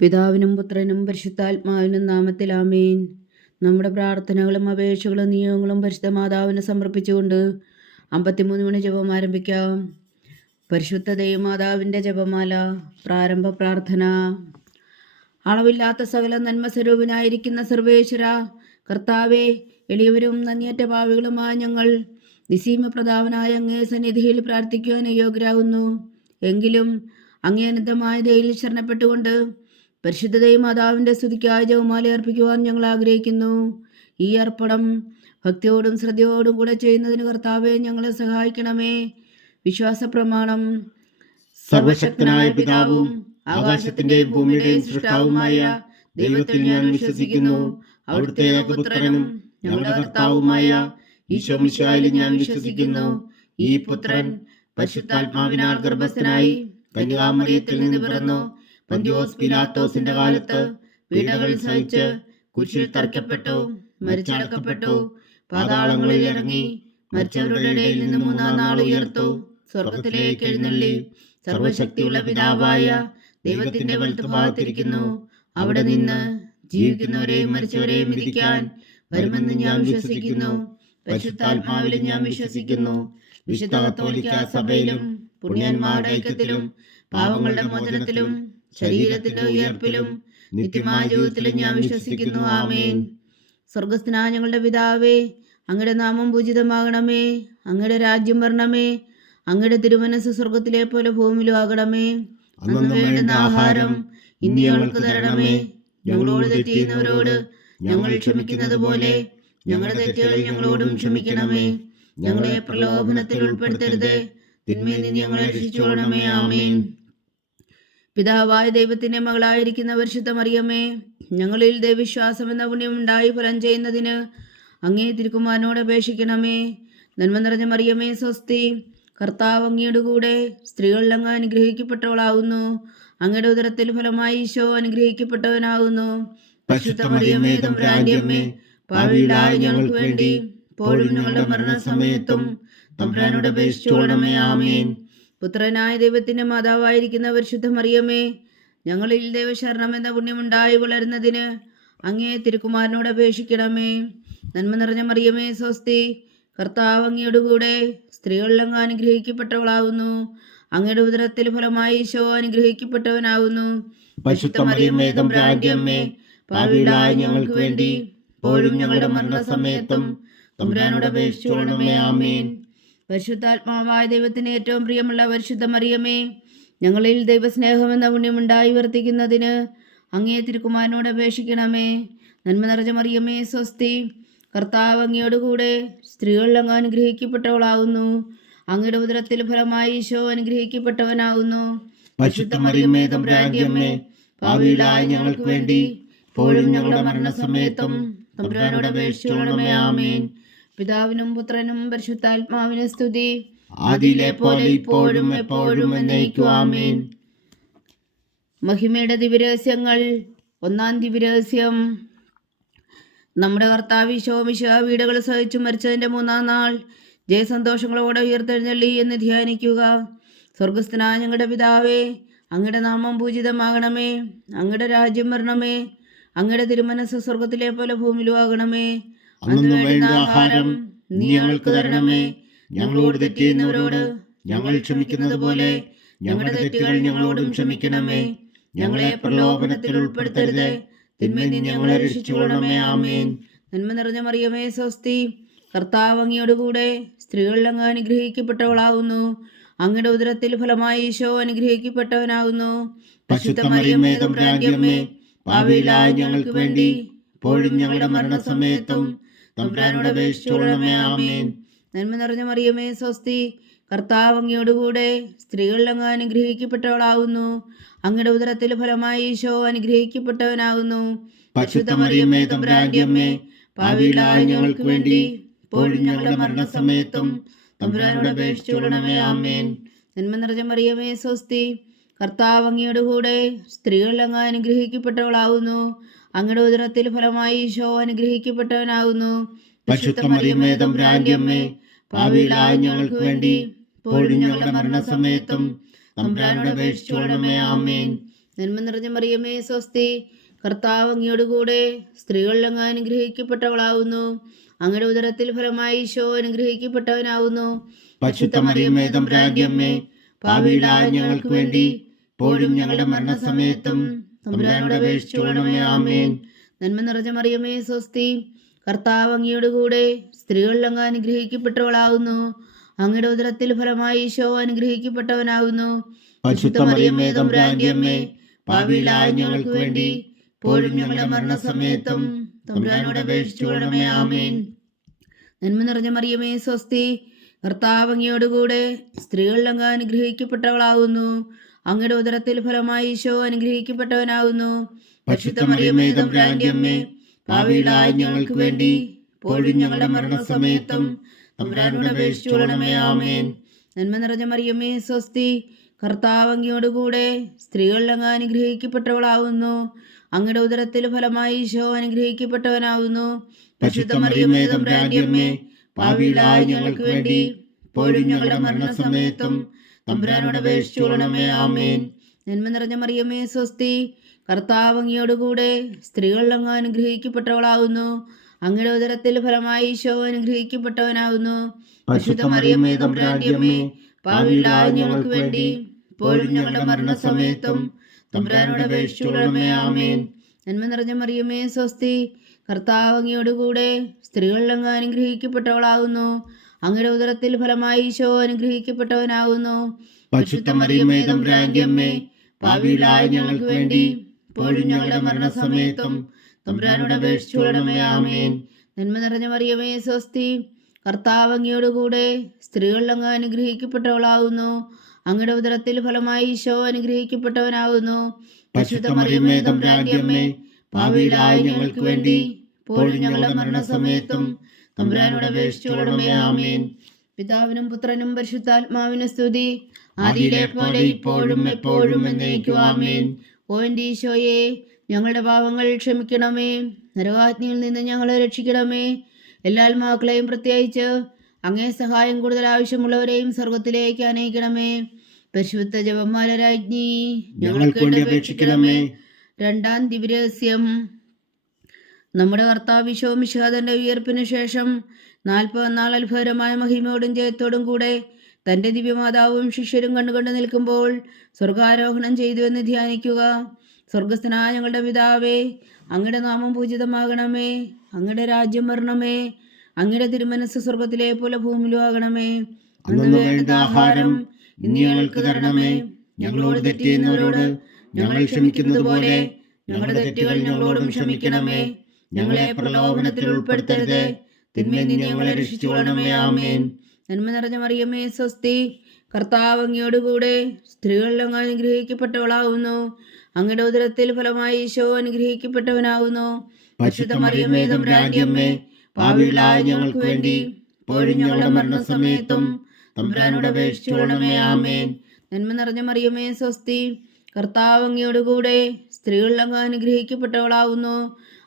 പിതാവിനും പുത്രനും പരിശുദ്ധാത്മാവിനും നാമത്തിൽ ആമേൻ. നമ്മുടെ പ്രാർത്ഥനകളും അപേക്ഷകളും നിയോഗങ്ങളും പരിശുദ്ധ മാതാവിന് സമർപ്പിച്ചുകൊണ്ട് 53 മണി ജപം ആരംഭിക്കാം. പരിശുദ്ധ ദൈവമാതാവിൻ്റെ ജപമാല. പ്രാരംഭ പ്രാർത്ഥന. അളവില്ലാത്ത സകല നന്മ സ്വരൂപനായിരിക്കുന്ന സർവേശ്വര കർത്താവെ, എളിയവരും നന്ദിയറ്റ പാവികളുമായ ഞങ്ങൾ നിസീമ പ്രതാപനായ അങ്ങേ സന്നിധിയിൽ പ്രാർത്ഥിക്കുവാൻ യോഗ്യരാകുന്നു. എങ്കിലും അങ്ങേ അനന്തമായ ദയയിൽ ശരണപ്പെട്ടുകൊണ്ട് പരിശുദ്ധ ദൈവമാതാവിൻ്റെ സ്തുതിക്കായ ജപമാല അർപ്പിക്കുവാൻ ഞങ്ങൾ ആഗ്രഹിക്കുന്നു. ഈ അർപ്പണം ഭക്തിയോടും ശ്രദ്ധയോടും കൂടെ ചെയ്യുന്നതിന് കർത്താവെ ഞങ്ങളെ സഹായിക്കണമേ. വിശ്വാസ പ്രമാണം. സർവശക്തനായ പിതാവും ആകാശത്തിന്റെയും ഭൂമിയുടെയും സൃഷ്ടാവുമായ ദൈവത്തിൽ ഞാൻ വിശ്വസിക്കുന്നു. അവിടുത്തെ ഏകപുത്രനും ഞങ്ങളുടെ കർത്താവുമായ ഈശോ മിശിഹായിൽ ഞാൻ വിശ്വസിക്കുന്നു. ഈ പുത്രൻ പരിശുദ്ധാത്മാവിനാൽ ഗർഭസ്ഥനായി കന്യകാമറിയത്തിൽ നിന്ന് പിറന്നു. പന്തിയോസ് പിലാത്തോസിന്റെ കാലത്ത് പീഡകൾ സഹിച്ച് കുരിശിൽ തറയ്ക്കപ്പെട്ടു, മരിച്ചടക്കപ്പെട്ടു, പാതാളങ്ങളിൽ ഇറങ്ങി, മരിച്ചവരുടെ ഇടയിൽ നിന്ന് 3-ാം നാൾ ഉയർത്തു, സ്വർഗത്തിലേക്ക് എഴുന്നള്ളി, സർവശക്തിയുള്ള പിതാവായ ദൈവത്തിന്റെ വലത്തുഭാഗത്തിരിക്കുന്നു. അവിടെ നിന്ന് ജീവിക്കുന്നവരെയും മരിച്ചവരെയും വിധിക്കാൻ വരുമെന്ന് ഞാൻ വിശ്വസിക്കുന്നു. പരിശുദ്ധാത്മാവിലും ഞാൻ വിശ്വസിക്കുന്നു. വിശുദ്ധ കത്തോലിക്കാ സഭയിലും പുണ്യന്മാരുടെ ഐക്യത്തിലും പാപങ്ങളുടെ മോചനത്തിലും ശരീരത്തിന്റെ ഉയർപ്പിലും നിത്യമായ ജീവിതത്തിലും ഞാൻ വിശ്വസിക്കുന്നു. ആമേൻ. സ്വർഗസ്ഥനായ ഞങ്ങളുടെ പിതാവേ, അങ്ങയുടെ നാമം പൂജിതമാകണമേ. അങ്ങയുടെ രാജ്യം വരണമേ. അങ്ങയുടെ തിരുമനസ്സ് സ്വർഗത്തിലെ പോലെ ഭൂമിയിലും ആകണമേ. അന്ന് വേണ്ടുന്ന ആഹാരം ഇന്ന് ഞങ്ങൾക്ക് തരണമേ. ഞങ്ങളോട് തെറ്റ് ചെയ്യുന്നവരോട് ഞങ്ങൾ ക്ഷമിക്കുന്നത് പോലെ ഞങ്ങളുടെ തെറ്റുകൾ ഞങ്ങളോടും ക്ഷമിക്കണമേ. ഞങ്ങളെ പ്രലോഭനത്തിൽ ഉൾപ്പെടുത്തരുത്, തിന്മയിൽ നിന്ന് ഞങ്ങളെ രക്ഷിച്ചുകൊള്ളണമേ. ആമേൻ. പിതാവായ ദൈവത്തിന്റെ മകളായിരിക്കുന്ന പരിശുദ്ധ മറിയമേ, ഞങ്ങളിൽ ദൈവവിശ്വാസം എന്ന പുണ്യം ഉണ്ടായി ഫലം ചെയ്യുന്നതിന് അങ്ങേ തിരുക്കുമാരനോട് അപേക്ഷിക്കണമേ. നന്മ നിറഞ്ഞ മറിയമേ സ്വസ്തി, കർത്താവ് അങ്ങയുടെ കൂടെ സ്ത്രീകളിൽ അങ്ങ് അനുഗ്രഹിക്കപ്പെട്ടവളാവുന്നു. അങ്ങയുടെ ഉദരത്തിൽ ഫലമായി ഈശോ അനുഗ്രഹിക്കപ്പെട്ടവനാകുന്നു. പരിശുദ്ധ മറിയമേ തമ്പുരാന്റെ അമ്മേ, പാപികളായ ഞങ്ങൾക്ക് വേണ്ടി ഇപ്പോഴും ഞങ്ങളുടെ മരണസമയത്തും തമ്പുരാനോട് അപേക്ഷിച്ചുകൊള്ളണമേ. ആമേൻ. പുത്രനായ ദൈവത്തിന്റെ മാതാവായിരിക്കുന്ന പരിശുദ്ധ മറിയമേ, ഞങ്ങളിൽ ദൈവശരണം എന്ന പുണ്യമുണ്ടായി വളരുന്നതിന് അങ്ങേ തിരുക്കുമാരനോട് അപേക്ഷിക്കണമേ. നന്മ നിറഞ്ഞ മറിയമേ സ്വസ്തി, കർത്താവ് അങ്ങയുടെ കൂടെ സ്ത്രീകളിൽ അങ്ങ് അനുഗ്രഹിക്കപ്പെട്ടവളാകുന്നു. അങ്ങയുടെ ഉദരത്തിൽ ഫലമായി ഈശോ അനുഗ്രഹിക്കപ്പെട്ടവനാകുന്നു. പരിശുദ്ധ മറിയമേ തമ്പുരാന്റെ അമ്മേ, പാപികളായ ഞങ്ങൾക്ക് വേണ്ടി ഇപ്പോഴും ഞങ്ങളുടെ മരണസമയത്തും തമ്പുരാനോട് അപേക്ഷിച്ചുകൊള്ളണമേ. ആമേൻ. പരിശുദ്ധാത്മാവായ ദൈവത്തിന് ഏറ്റവും പ്രിയമുള്ള പരിശുദ്ധ മറിയമേ, ഞങ്ങളിൽ ദൈവസ്നേഹം എന്ന പുണ്യമുണ്ടായി വർത്തിക്കുന്നതിന് അങ്ങേ തിരുക്കുമാരനോട് അപേക്ഷിക്കണമേ. നന്മ നിറഞ്ഞ മറിയമേ സ്വസ്തി, കർത്താവ് അങ്ങയോട് കൂടെ സ്ത്രീകളിൽ അങ്ങ് അനുഗ്രഹിക്കപ്പെട്ടവളാകുന്നു. അങ്ങയുടെ ഉദരത്തിൽ ഫലമായി ഈശോ അനുഗ്രഹിക്കപ്പെട്ടവനാകുന്നു. പരിശുദ്ധ മറിയമേ തമ്പുരാന്റെ അമ്മേ, പാപികളായ ഞങ്ങൾക്ക് വേണ്ടി ഇപ്പോഴും ഞങ്ങളുടെ മരണസമയത്തും തമ്പുരാനോട് അപേക്ഷിച്ചുകൊള്ളണമേ. ആമേൻ. പിതാവിനും പുത്രനും പരിശുദ്ധാത്മാവിനും സ്തുതി, ആദിയിലെ പോലെ ഇപ്പോഴും എപ്പോഴും എന്നേക്കും. ആമേൻ. മഹിമയുടെ ദിവ്യരഹസ്യങ്ങൾ. 1-ാം ദിവ്യരഹസ്യം. നമ്മുടെ കർത്താവ് ഈശോ മിശിഹാ പീഡകൾ സഹിച്ചു മരിച്ചതിന്റെ 3-ാം നാൾ ജയസന്തോഷങ്ങളോടെ ഉയർത്തെഴുന്നള്ളി എന്ന് ധ്യാനിക്കുക. സ്വർഗസ്ഥനായ ഞങ്ങളുടെ പിതാവേ, അങ്ങയുടെ നാമം പൂജിതമാകണമേ. അങ്ങയുടെ രാജ്യം വരണമേ. അങ്ങയുടെ തിരുമനസ്സ് സ്വർഗത്തിലെ പോലെ ഭൂമിയിലും ആകണമേ. അന്ന് വേണ്ട ആഹാരം നീ ഞങ്ങൾക്ക് തരണമേ. ഞങ്ങളോട് തെറ്റ് ചെയ്യുന്നവരോട് ഞങ്ങൾ ക്ഷമിക്കുന്നത് പോലെ ഞങ്ങളുടെ തെറ്റുകൾ ഞങ്ങളോടും ക്ഷമിക്കണമേ. ഞങ്ങളെ പ്രലോഭനത്തിൽ ഉൾപ്പെടുത്തരുത്, തിന്മയിൽ നിന്ന് ഞങ്ങളെ രക്ഷിച്ചുകൊള്ളണമേ. ആമേൻ. നന്മ നിറഞ്ഞ മറിയമേ സ്വസ്തി, കർത്താവ് അങ്ങയോട് കൂടെ സ്ത്രീകളിൽ അങ്ങ് അനുഗ്രഹിക്കപ്പെട്ടവളാകുന്നു. അങ്ങയുടെ ഉദരത്തിൽ ഫലമായി ഈശോ അനുഗ്രഹിക്കപ്പെട്ടവനാകുന്നു. പരിശുദ്ധ മറിയമേ തമ്പുരാന്റെ അമ്മേ, പാപികളായ ഞങ്ങൾക്ക് വേണ്ടി ഇപ്പോഴും ഞങ്ങളുടെ മരണസമയത്തും തമ്പുരാനോട് അപേക്ഷിച്ചുകൊള്ളണമേ. ആമേൻ. നന്മ നിറഞ്ഞ മറിയമേ സ്വസ്തി, കർത്താവ് അങ്ങയോട് കൂടെ സ്ത്രീകളിൽ അങ്ങ് അനുഗ്രഹിക്കപ്പെട്ടവളാകുന്നു. അങ്ങയുടെ ഉദരത്തിൽ ഫലമായി ഈശോ അനുഗ്രഹിക്കപ്പെട്ടവനാകുന്നു. പരിശുദ്ധ മറിയമേ തമ്പുരാന്റെ അമ്മേ, പാപികളായ ഞങ്ങൾക്ക് വേണ്ടി ഇപ്പോഴും ഞങ്ങളുടെ മരണസമയത്തും തമ്പുരാനോട് അപേക്ഷിച്ചുകൊള്ളണമേ. ആമേൻ. നന്മ നിറഞ്ഞ മറിയമേ സ്വസ്തി, കർത്താവ് അങ്ങയോട് കൂടെ സ്ത്രീകളിൽ അങ്ങ് അനുഗ്രഹിക്കപ്പെട്ടവളാകുന്നു. അങ്ങയുടെ ഉദരത്തിൽ ഫലമായി ഈശോ അനുഗ്രഹിക്കപ്പെട്ടവനാകുന്നു. പരിശുദ്ധ മറിയമേ തമ്പുരാന്റെ അമ്മേ, പാപികളായ ഞങ്ങൾക്ക് വേണ്ടി ഇപ്പോഴും ഞങ്ങളുടെ മരണസമയത്തും തമ്പുരാനോട് അപേക്ഷിച്ചുകൊള്ളണമേ. ആമേൻ. നന്മ നിറഞ്ഞ മറിയമേ സ്വസ്തി, കർത്താവ് അങ്ങയോടുകൂടെ സ്ത്രീകളിൽ അങ്ങ് അനുഗ്രഹിക്കപ്പെട്ടവളാവുന്നു. അങ്ങയുടെ ഉദരത്തിൽ ഫലമായി ഈശോ അനുഗ്രഹിക്കപ്പെട്ടവനാവുന്നു. പരിശുദ്ധ മറിയമേ തമ്പുരാന്റെ അമ്മേ, പാപികളായ ഞങ്ങൾക്ക് വേണ്ടി ഇപ്പോഴും ഞങ്ങളുടെ മരണസമയത്തും തമ്പുരാനോട് അപേക്ഷിച്ചുകൊള്ളണമേ. ആമേൻ. നന്മ നിറഞ്ഞ മറിയമേ സ്വസ്തി, കർത്താവ് അങ്ങയോടുകൂടെ സ്ത്രീകളിൽ അങ്ങ് അനുഗ്രഹിക്കപ്പെട്ടവളാവുന്നു. അങ്ങയുടെ ഉദരത്തിൽ ഫലമായി ഈശോ അനുഗ്രഹിക്കപ്പെട്ടവനാവുന്നു. പരിശുദ്ധ മറിയമേ തമ്പുരാന്റെ അമ്മേ, പാപികളായ ഞങ്ങൾക്ക് വേണ്ടി ഇപ്പോഴും ഞങ്ങളുടെ മരണസമയത്തും തമ്പുരാനോട് അപേക്ഷിച്ചുകൊള്ളണമേ. ആമേൻ. നന്മ നിറഞ്ഞ മറിയമേ സ്വസ്തി, കർത്താവ് അങ്ങയോടുകൂടെ സ്ത്രീകളിൽ അങ്ങ് അനുഗ്രഹിക്കപ്പെട്ടവളാവുന്നു. അങ്ങയുടെ ഉദരത്തിൽ ഫലമായി ഈശോ അനുഗ്രഹിക്കപ്പെട്ടവനാവുന്നു. പരിശുദ്ധ മറിയമേ തമ്പുരാന്റെ അമ്മേ, പാപികളായ ഞങ്ങൾക്ക് വേണ്ടി ഇപ്പോഴും ഞങ്ങളുടെ മരണസമയത്തും തമ്പുരാനോട് അപേക്ഷിച്ചുകൊള്ളണമേ. ആമേൻ. നന്മ നിറഞ്ഞ മറിയമേ സ്വസ്തി, കർത്താവ് അങ്ങയോടുകൂടെ സ്ത്രീകളിൽ അങ്ങ് അനുഗ്രഹിക്കപ്പെട്ടവളാവുന്നു. അങ്ങയുടെ ഉദരത്തിൽ ഫലമായി ഈശോ അനുഗ്രഹിക്കപ്പെട്ടവനാവുന്നു. പരിശുദ്ധ മറിയമേ തമ്പുരാന്റെ അമ്മേ, പാപികളായ ഞങ്ങൾക്ക് വേണ്ടി ഇപ്പോഴും ഞങ്ങളുടെ മരണസമയത്തും തമ്പുരാനോട് അപേക്ഷിച്ചുകൊള്ളണമേ. ആമേൻ. നന്മ നിറഞ്ഞ മറിയമേ സ്വസ്തി, കർത്താവ് അങ്ങയോടുകൂടെ സ്ത്രീകളിൽ അങ്ങ് അനുഗ്രഹിക്കപ്പെട്ടവളാവുന്നു. അങ്ങയുടെ ഉദരത്തിൽ ഫലമായി ഈശോ അനുഗ്രഹിക്കപ്പെട്ടവനാവുന്നു. പരിശുദ്ധ മറിയമേ തമ്പുരാന്റെ അമ്മേ, പാപികളായ ഞങ്ങൾക്ക് വേണ്ടി ഇപ്പോഴും ഞങ്ങളുടെ മരണസമയത്തും തമ്പുരാനോട് അപേക്ഷിച്ചുകൊള്ളണമേ. ആമേൻ. നന്മ നിറഞ്ഞ മറിയമേ സ്വസ്തി, കർത്താവ് അങ്ങയോടുകൂടെ സ്ത്രീകളിൽ അങ്ങ് അനുഗ്രഹിക്കപ്പെട്ടവളാവുന്നു. അങ്ങയുടെ ഉദരത്തിൽ ഫലമായി ഈശോ അനുഗ്രഹിക്കപ്പെട്ടവനാവുന്നു. പരിശുദ്ധ മറിയമേ തമ്പുരാന്റെ അമ്മേ, പാപികളായ ഞങ്ങൾക്ക് വേണ്ടി ഇപ്പോഴും ഞങ്ങളുടെ മരണസമയത്തും തമ്പുരാനോട് അപേക്ഷിച്ചുകൊള്ളണമേ. ആമേൻ. നന്മ നിറഞ്ഞ മറിയമേ സ്വസ്തി, കർത്താവ് അങ്ങയോടുകൂടെ സ്ത്രീകളിൽ അങ്ങ് അനുഗ്രഹിക്കപ്പെട്ടവളാവുന്നു. അങ്ങയുടെ ഉദരത്തിൽ ഫലമായി ഈശോ അനുഗ്രഹിക്കപ്പെട്ടവനാവുന്നു. പരിശുദ്ധ മറിയമേ തമ്പുരാന്റെ അമ്മേ, പാപികളായ ഞങ്ങൾക്ക് വേണ്ടി ഇപ്പോഴും ഞങ്ങളുടെ മരണസമയത്തും തമ്പുരാനോട് അപേക്ഷിച്ചുകൊള്ളണമേ. ആമേൻ. പിതാവിനും പുത്രനും പരിശുദ്ധാത്മാവിനും സ്തുതി, ആദിയിലെ പോലെ ഇപ്പോഴും എപ്പോഴും എന്നേക്കും. ആമേൻ. ഓ എൻ്റെ ഈശോയെ, ഞങ്ങളുടെ പാപങ്ങൾ ക്ഷമിക്കണമേ. നരകാഗ്നിയിൽ നിന്ന് ഞങ്ങളെ രക്ഷിക്കണമേ. എല്ലാ ആത്മാക്കളെയും പ്രത്യേകിച്ച് അങ്ങേ സഹായം കൂടുതൽ ആവശ്യമുള്ളവരെയും സ്വർഗത്തിലേക്ക് അനയിക്കണമേ. പരിശുദ്ധ ജപമാല രാജ്ഞി, ഞങ്ങൾക്ക് വേണ്ടി അപേക്ഷിക്കണമേ. രണ്ടാം ദിവ്യരഹസ്യം. നമ്മുടെ കർത്താവ് ഈശോ മിശിഹായുടെ ഉയർപ്പിന് ശേഷം 40 നാൾ അത്ഭുതകരമായ മഹിമയോടും ജയത്തോടും കൂടെ തൻ്റെ ദിവ്യമാതാവും ശിഷ്യരും കണ്ടുകൊണ്ട് നിൽക്കുമ്പോൾ സ്വർഗാരോഹണം ചെയ്തു എന്ന് ധ്യാനിക്കുക. സ്വർഗസ്ഥനായ ഞങ്ങളുടെ പിതാവേ, അങ്ങയുടെ നാമം പൂജിതമാകണമേ. അങ്ങയുടെ രാജ്യം വരണമേ. അങ്ങയുടെ തിരുമനസ് സ്വർഗത്തിലെ പോലെ ഭൂമിയിലും ആകണമേ. അന്നു വേണ്ട ആഹാരം ഇന്ന് ഞങ്ങൾക്ക് തരണമേ. ഞങ്ങളോട് തെറ്റ് ചെയ്യുന്നവരോട് ഞങ്ങൾ ക്ഷമിക്കുന്നത് പോലെ ഞങ്ങളുടെ തെറ്റുകൾ ഞങ്ങളോടും ക്ഷമിക്കണമേ. ഞങ്ങളെ പ്രലോഭനത്തിൽ ഉൾപ്പെടുത്തരുത്, തിന്മയിൽ നിന്ന് ഞങ്ങളെ രക്ഷിച്ചുകൊള്ളണമേ. ആമേൻ. നന്മ നിറഞ്ഞ മറിയമേ സ്വസ്തി, കർത്താവ് അങ്ങയോടുകൂടെ സ്ത്രീകളിൽ അങ്ങ് അനുഗ്രഹിക്കപ്പെട്ടവളാവുന്നു. അങ്ങയുടെ ഉദരത്തിൽ ഫലമായി ഈശോ അനുഗ്രഹിക്കപ്പെട്ടവനാവുന്നു. പരിശുദ്ധ മറിയമേ തമ്പുരാന്റെ അമ്മേ, പാപികളായ ഞങ്ങൾക്ക് വേണ്ടി ഇപ്പോഴും ഞങ്ങളുടെ മരണസമയത്തും തമ്പുരാനോട് അപേക്ഷിച്ചുകൊള്ളണമേ. ആമേൻ. നന്മ നിറഞ്ഞ മറിയമേ സ്വസ്തി, കർത്താവ് അങ്ങയോടുകൂടെ സ്ത്രീകളിൽ അങ്ങ് അനുഗ്രഹിക്കപ്പെട്ടവളാവുന്നു.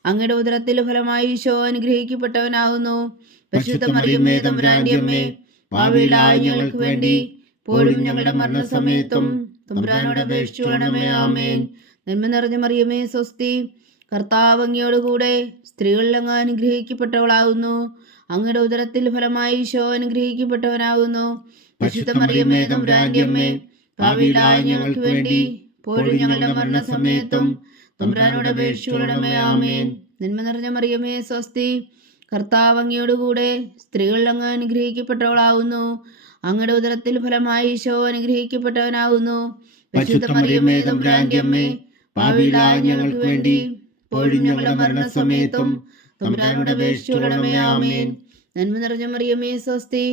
അങ്ങയുടെ ഉദരത്തിൽ ഫലമായി ഈശോ അനുഗ്രഹിക്കപ്പെട്ടവനാവുന്നു. പരിശുദ്ധ മറിയമേ തമ്പുരാന്റെ അമ്മേ, പാപികളായ ഞങ്ങൾക്ക് വേണ്ടി ഇപ്പോഴും ഞങ്ങളുടെ മരണസമയത്തും തമ്പുരാനോട് അപേക്ഷിച്ചുകൊള്ളണമേ. ആമേൻ. നന്മ നിറഞ്ഞ മറിയമേ സ്വസ്തി, കർത്താവ് അങ്ങയോടുകൂടെ സ്ത്രീകളിൽ അങ്ങ് അനുഗ്രഹിക്കപ്പെട്ടവളാവുന്നു. അങ്ങയുടെ ഉദരത്തിൽ ഫലമായി ഈശോ അനുഗ്രഹിക്കപ്പെട്ടവനാവുന്നു. പരിശുദ്ധ മറിയമേ തമ്പുരാന്റെ അമ്മേ, പാപികളായ ഞങ്ങൾക്ക് വേണ്ടി ഇപ്പോഴും ഞങ്ങളുടെ മരണസമയത്തും തമ്പുരാനോട് അപേക്ഷിച്ചുകൊള്ളണമേ. ആമേൻ. നന്മ നിറഞ്ഞ മറിയമേ സ്വസ്തി, കർത്താവ് അങ്ങയോടുകൂടെ സ്ത്രീകളിൽ അങ്ങ് അനുഗ്രഹിക്കപ്പെട്ടവളാവുന്നു. അങ്ങയുടെ ഉദരത്തിൽ ഫലമായി ഈശോ അനുഗ്രഹിക്കപ്പെട്ടവനാവുന്നു. പരിശുദ്ധ മറിയമേ തമ്പുരാന്റെ അമ്മേ, പാപികളായ ഞങ്ങൾക്ക് വേണ്ടി ഇപ്പോഴും ഞങ്ങളുടെ മരണസമയത്തും തമ്പുരാനോട് അപേക്ഷിച്ചുകൊള്ളണമേ. ആമേൻ. നന്മ നിറഞ്ഞ മറിയമേ സ്വസ്തി,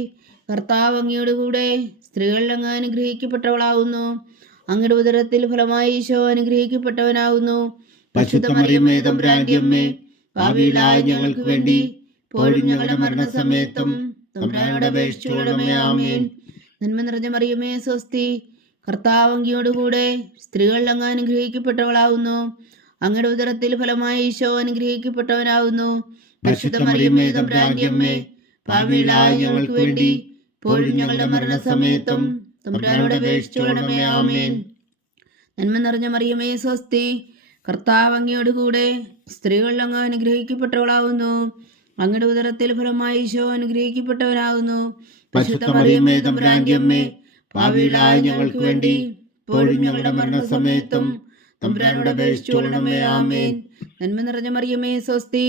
കർത്താവ് അങ്ങയോടുകൂടെ സ്ത്രീകളിൽ അങ്ങ് അനുഗ്രഹിക്കപ്പെട്ടവളാവുന്നു. അങ്ങയുടെ ഉദരത്തിൽ ഫലമായി ഈശോ അനുഗ്രഹിക്കപ്പെട്ടവനാവുന്നു. പരിശുദ്ധ മറിയമേ തമ്പുരാന്റെ അമ്മേ, പാപികളായ ഞങ്ങൾക്ക് വേണ്ടി ഇപ്പോഴും ഞങ്ങളുടെ മരണസമയത്തും തമ്പുരാനോട് അപേക്ഷിച്ചുകൊള്ളണമേ. ആമേൻ. നന്മ നിറഞ്ഞ മറിയമേ സ്വസ്തി, കർത്താവ് അങ്ങയോടുകൂടെ സ്ത്രീകളിൽ അങ്ങ് അനുഗ്രഹിക്കപ്പെട്ടവളാവുന്നു. അങ്ങയുടെ ഉദരത്തിൽ ഫലമായി ഈശോ അനുഗ്രഹിക്കപ്പെട്ടവനാവുന്നു. പരിശുദ്ധ മറിയമേ തമ്പുരാന്റെ അമ്മേ, പാപികളായ ഞങ്ങൾക്ക് വേണ്ടി ഇപ്പോഴും ഞങ്ങളുടെ മരണസമയത്തും തമ്പുരാനോട് അപേക്ഷിച്ചുകൊള്ളണമേ. ആമേൻ. നന്മ നിറഞ്ഞ മറിയമേ സ്വസ്തി, കർത്താവ് അങ്ങയോട് കൂടെ സ്ത്രീകൾ അങ്ങ് അനുഗ്രഹിക്കപ്പെട്ടവളാവുന്നു. അങ്ങയുടെ ഉദരത്തിൽ ഫലമായി ഈശോ അനുഗ്രഹിക്കപ്പെട്ടവനാകുന്നു. പരിശുദ്ധ മറിയമേ തമ്പുരാന്റെ അമ്മേ, പാപികളായ ഞങ്ങൾക്ക് വേണ്ടി ഇപ്പോഴും ഞങ്ങളുടെ മരണസമയത്തും തമ്പുരാനോട് അപേക്ഷിച്ചുകൊള്ളണമേ. ആമേൻ. നന്മ നിറഞ്ഞ മറിയമേ സ്വസ്തി,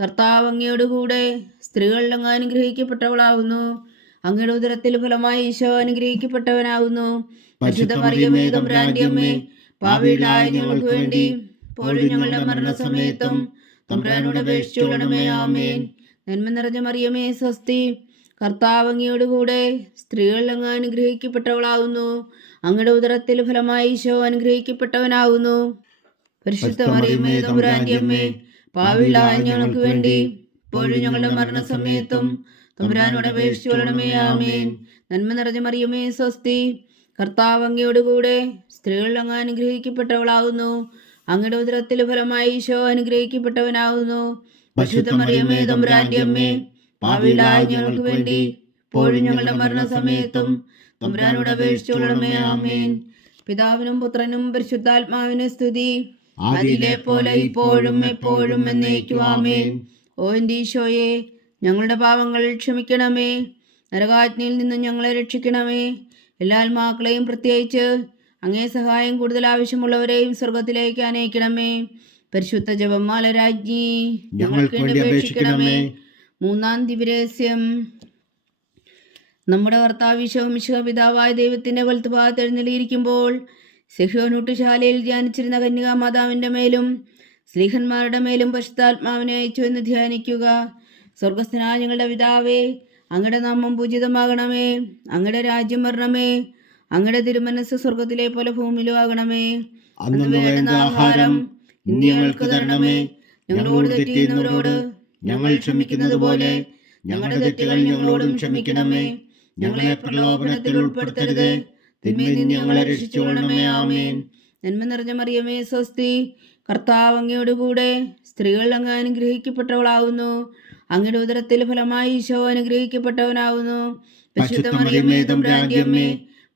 കർത്താവ് അങ്ങയോട് കൂടെ സ്ത്രീകൾ അങ്ങ് അനുഗ്രഹിക്കപ്പെട്ടവളാവുന്നു. അങ്ങയുടെ ഉദരത്തിൽ ഫലമായി ഈശോ അനുഗ്രഹിക്കപ്പെട്ടവനാകുന്നു. പരിശുദ്ധ മറിയമേ തമ്പുരാന്റെ അമ്മേ, പാപികളായ ഞങ്ങൾക്ക് വേണ്ടി ഇപ്പോഴും ഞങ്ങളുടെ മരണസമയത്തും തമ്പുരാനോട് അപേക്ഷിച്ചുകൊള്ളണമേ. ആമേൻ. നന്മ നിറഞ്ഞ മറിയമേ സ്വസ്തി, കർത്താവ് അങ്ങയോട് കൂടെ സ്ത്രീകൾ അങ്ങ് അനുഗ്രഹിക്കപ്പെട്ടവളാവുന്നു. അങ്ങയുടെ ഉദരത്തിൽ ഫലമായി ഈശോ അനുഗ്രഹിക്കപ്പെട്ടവനാകുന്നു. പരിശുദ്ധ മറിയമേ തമ്പുരാന്റെ അമ്മേ, പാപികളായ ഞങ്ങൾക്ക് വേണ്ടി ഇപ്പോഴും ഞങ്ങളുടെ മരണസമയത്തും തമ്പുരാനോട് അപേക്ഷിച്ചുകൊള്ളണമേ. ആമേൻ. നന്മ നിറഞ്ഞ മറിയമേ സ്വസ്തി, കർത്താവ് അങ്ങയോട് കൂടെ സ്ത്രീകൾ അങ്ങ് അനുഗ്രഹിക്കപ്പെട്ടവളാകുന്നു. അങ്ങയുടെ ഉദരത്തിൽ ഫലമായി ഈശോ അനുഗ്രഹിക്കപ്പെട്ടവനാകുന്നു. പരിശുദ്ധ മറിയമേ തമ്പുരാന്റെ അമ്മേ, പാപികളായ ഞങ്ങൾക്ക് വേണ്ടി ഇപ്പോഴും ഞങ്ങളുടെ മരണസമയത്തും തമ്പുരാനോട് അപേക്ഷിച്ചുകൊള്ളണമേ. ആമേൻ. പിതാവിനും പുത്രനും പരിശുദ്ധാത്മാവിനും സ്തുതി, ആദിയിലെ പോലെ ഇപ്പോഴും എപ്പോഴും എന്നേക്കും. ആമേൻ. ഓ എൻ്റെ ഈശോയെ, ഞങ്ങളുടെ പാപങ്ങൾ ക്ഷമിക്കണമേ. നരകാജ്ഞയിൽ നിന്ന് ഞങ്ങളെ രക്ഷിക്കണമേ. എല്ലാ ആത്മാക്കളെയും, പ്രത്യേകിച്ച് അങ്ങേ സഹായം കൂടുതൽ ആവശ്യമുള്ളവരെയും സ്വർഗത്തിലേക്ക് അനയിക്കണമേ. പരിശുദ്ധ ജപമാല രാജ്ഞി, ഞങ്ങൾക്ക് വേണ്ടി അപേക്ഷിക്കണമേ. മൂന്നാം ദിവ്യരഹസ്യം. നമ്മുടെ കർത്താവ് ഈശോ മിശിഹ പിതാവായ ദൈവത്തിന്റെ വലത്തുഭാഗത്ത് എഴുന്നള്ളിയിരിക്കുമ്പോൾ സെഹ്യോനൂട്ടുശാലയിൽ ധ്യാനിച്ചിരുന്ന കന്യകാമാതാവിന്റെ മേലും സ്ലീഹന്മാരുടെ മേലും പരിശുദ്ധാത്മാവിനെ അയച്ചു എന്ന് ധ്യാനിക്കുക. സ്വർഗസ്ഥനായ ഞങ്ങളുടെ പിതാവേ, അങ്ങയുടെ നാമം പൂജിതമാകണമേ. അങ്ങയുടെ രാജ്യം വരണമേ. അങ്ങയുടെ തിരുമനസ് സ്വർഗത്തിലെ പോലെ ഭൂമിയിലും ആകണമേ. അന്നു വേണ്ട ആഹാരം ഇന്ന് ഞങ്ങൾക്ക് തരണമേ. ഞങ്ങളോട് തെറ്റ് ചെയ്യുന്നവരോട് ഞങ്ങൾ ക്ഷമിക്കുന്നത് പോലെ ഞങ്ങളുടെ തെറ്റുകൾ ഞങ്ങളോടും ക്ഷമിക്കണമേ. ഞങ്ങളെ പ്രലോഭനത്തിൽ ഉൾപ്പെടുത്തരുത്, തിന്മയിൽ നിന്ന് ഞങ്ങളെ രക്ഷിച്ചുകൊള്ളണമേ. ആമേൻ. നന്മ നിറഞ്ഞ മറിയമേ സ്വസ്തി, കർത്താവ് അങ്ങയോട് കൂടെ സ്ത്രീകൾ അങ്ങ് അനുഗ്രഹിക്കപ്പെട്ടവളാവുന്നു. അങ്ങയുടെ ഉദരത്തിൽ ഫലമായി ഈശോ അനുഗ്രഹിക്കപ്പെട്ടവനാവുന്നു. പരിശുദ്ധ മറിയമേ തമ്പുരാന്റെ അമ്മേ,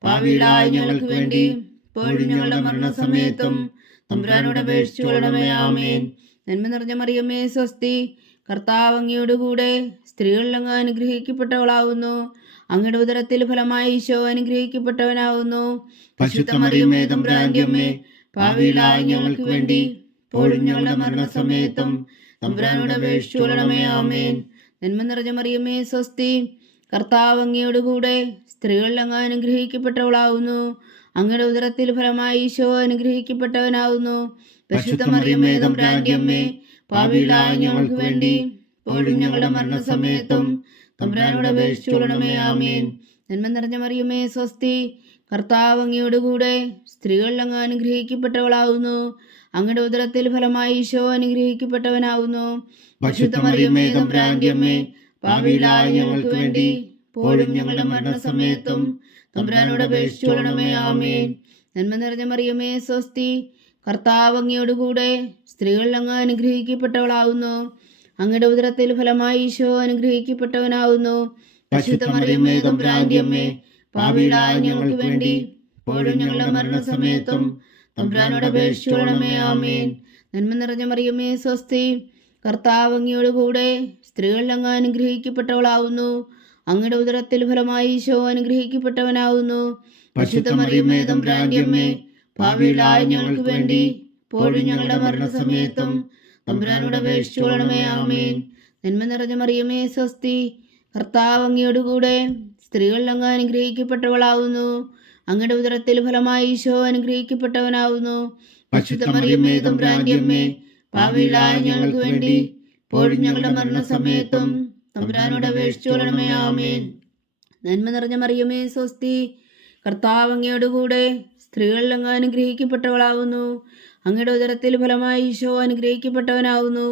പാപികളായ ഞങ്ങൾക്ക് വേണ്ടി ഇപ്പോഴും ഞങ്ങളുടെ മരണസമയത്തും തമ്പുരാനോട് അപേക്ഷിച്ചുകൊള്ളണമേ. ആമേൻ. നന്മ നിറഞ്ഞ മറിയമേ സ്വസ്തി, കർത്താവ് അങ്ങയോട് കൂടെ സ്ത്രീകൾ അങ്ങ് അനുഗ്രഹിക്കപ്പെട്ടവളാവുന്നു. അങ്ങയുടെ ഉദരത്തിൽ ഫലമായി ഈശോ അനുഗ്രഹിക്കപ്പെട്ടവനാവുന്നു. പരിശുദ്ധ മറിയമേ തമ്പുരാന്റെ അമ്മേ, പാപികളായ ഞങ്ങൾക്ക് വേണ്ടി ഇപ്പോഴും ഞങ്ങളുടെ മരണസമയത്തും തമ്പുരാനോട് അപേക്ഷിച്ചുകൊള്ളണമേ. ആമേൻ. നന്മ നിറഞ്ഞ മറിയമേ സ്വസ്തി, കർത്താവ് അങ്ങയോട് കൂടെ സ്ത്രീകൾ അങ്ങ് അനുഗ്രഹിക്കപ്പെട്ടവളാവുന്നു. അങ്ങയുടെ ഉദരത്തിൽ ഫലമായി ഈശോ അനുഗ്രഹിക്കപ്പെട്ടവനാവുന്നു. പരിശുദ്ധ മറിയമേ തമ്പുരാന്റെ അമ്മേ, പാപികളായ ഞങ്ങൾക്ക് വേണ്ടി ഇപ്പോഴും ഞങ്ങളുടെ മരണസമയത്തും തമ്പുരാനോട് അപേക്ഷിച്ചുകൊള്ളണമേ. ആമേൻ. നന്മ നിറഞ്ഞ മറിയമേ സ്വസ്തി, കർത്താവ് അങ്ങയോട് കൂടെ സ്ത്രീകൾ അങ്ങ് അനുഗ്രഹിക്കപ്പെട്ടവളാവുന്നു. അങ്ങയുടെ ഉദരത്തിൽ ഫലമായി ഈശോ അനുഗ്രഹിക്കപ്പെട്ടവനാവുന്നു. പരിശുദ്ധ മറിയമേ തമ്പുരാന്റെ അമ്മേ, പാപികളായ ഞങ്ങൾക്ക് വേണ്ടി ഇപ്പോഴും ഞങ്ങളുടെ മരണസമയത്തും തമ്പുരാനോട് അപേക്ഷിച്ചുകൊള്ളണമേ. ആമേൻ. നന്മ നിറഞ്ഞ മറിയമേ സ്വസ്തി, കർത്താവ് അങ്ങയോട് കൂടെ സ്ത്രീകൾ അങ്ങ് അനുഗ്രഹിക്കപ്പെട്ടവളാവുന്നു. അങ്ങയുടെ ഉദരത്തിൽ ഫലമായി ഈശോ അനുഗ്രഹിക്കപ്പെട്ടവനാവുന്നു. പരിശുദ്ധ മറിയമേ തമ്പുരാന്റെ അമ്മേ, പാപികളായ ഞങ്ങൾക്ക് വേണ്ടി ഇപ്പോഴും ഞങ്ങളുടെ മരണസമയത്തും തമ്പുരാനോട് അപേക്ഷിച്ചുകൊള്ളണമേ. ആമേൻ. നന്മ നിറഞ്ഞ മറിയമേ സ്വസ്തി, കർത്താവ് അങ്ങയോട് കൂടെ സ്ത്രീകൾ അങ്ങ് അനുഗ്രഹിക്കപ്പെട്ടവളാവുന്നു. അങ്ങയുടെ ഉദരത്തിൽ ഫലമായി ഈശോ അനുഗ്രഹിക്കപ്പെട്ടവനാവുന്നു. പരിശുദ്ധ മറിയമേ തമ്പുരാന്റെ അമ്മേ, പാപികളായ ഞങ്ങൾക്ക് വേണ്ടി ഇപ്പോഴും ഞങ്ങളുടെ മരണസമയത്തും തമ്പുരാനോട് അപേക്ഷിച്ചുകൊള്ളണമേ. ആമേൻ. നന്മ നിറഞ്ഞ മറിയമേ സ്വസ്തി, കർത്താവ് അങ്ങയോട് കൂടെ സ്ത്രീകൾ അങ്ങ് അനുഗ്രഹിക്കപ്പെട്ടവളാവുന്നു. അങ്ങയുടെ ഉദരത്തിൽ ഫലമായി ഈശോ അനുഗ്രഹിക്കപ്പെട്ടവനാവുന്നു. പരിശുദ്ധ മറിയമേ തമ്പുരാന്റെ അമ്മേ, പാപികളായ ഞങ്ങൾക്ക് വേണ്ടി ഇപ്പോഴും ഞങ്ങളുടെ മരണസമയത്തും തമ്പുരാനോട് അപേക്ഷിച്ചുകൊള്ളണമേ. ആമേൻ. നന്മ നിറഞ്ഞ മറിയമേ സ്വസ്തി, കർത്താവ് അങ്ങയോട് കൂടെ സ്ത്രീകൾ അങ്ങ് അനുഗ്രഹിക്കപ്പെട്ടവളാവുന്നു. അങ്ങയുടെ ഉദരത്തിൽ ഫലമായി ഈശോ അനുഗ്രഹിക്കപ്പെട്ടവനാവുന്നു.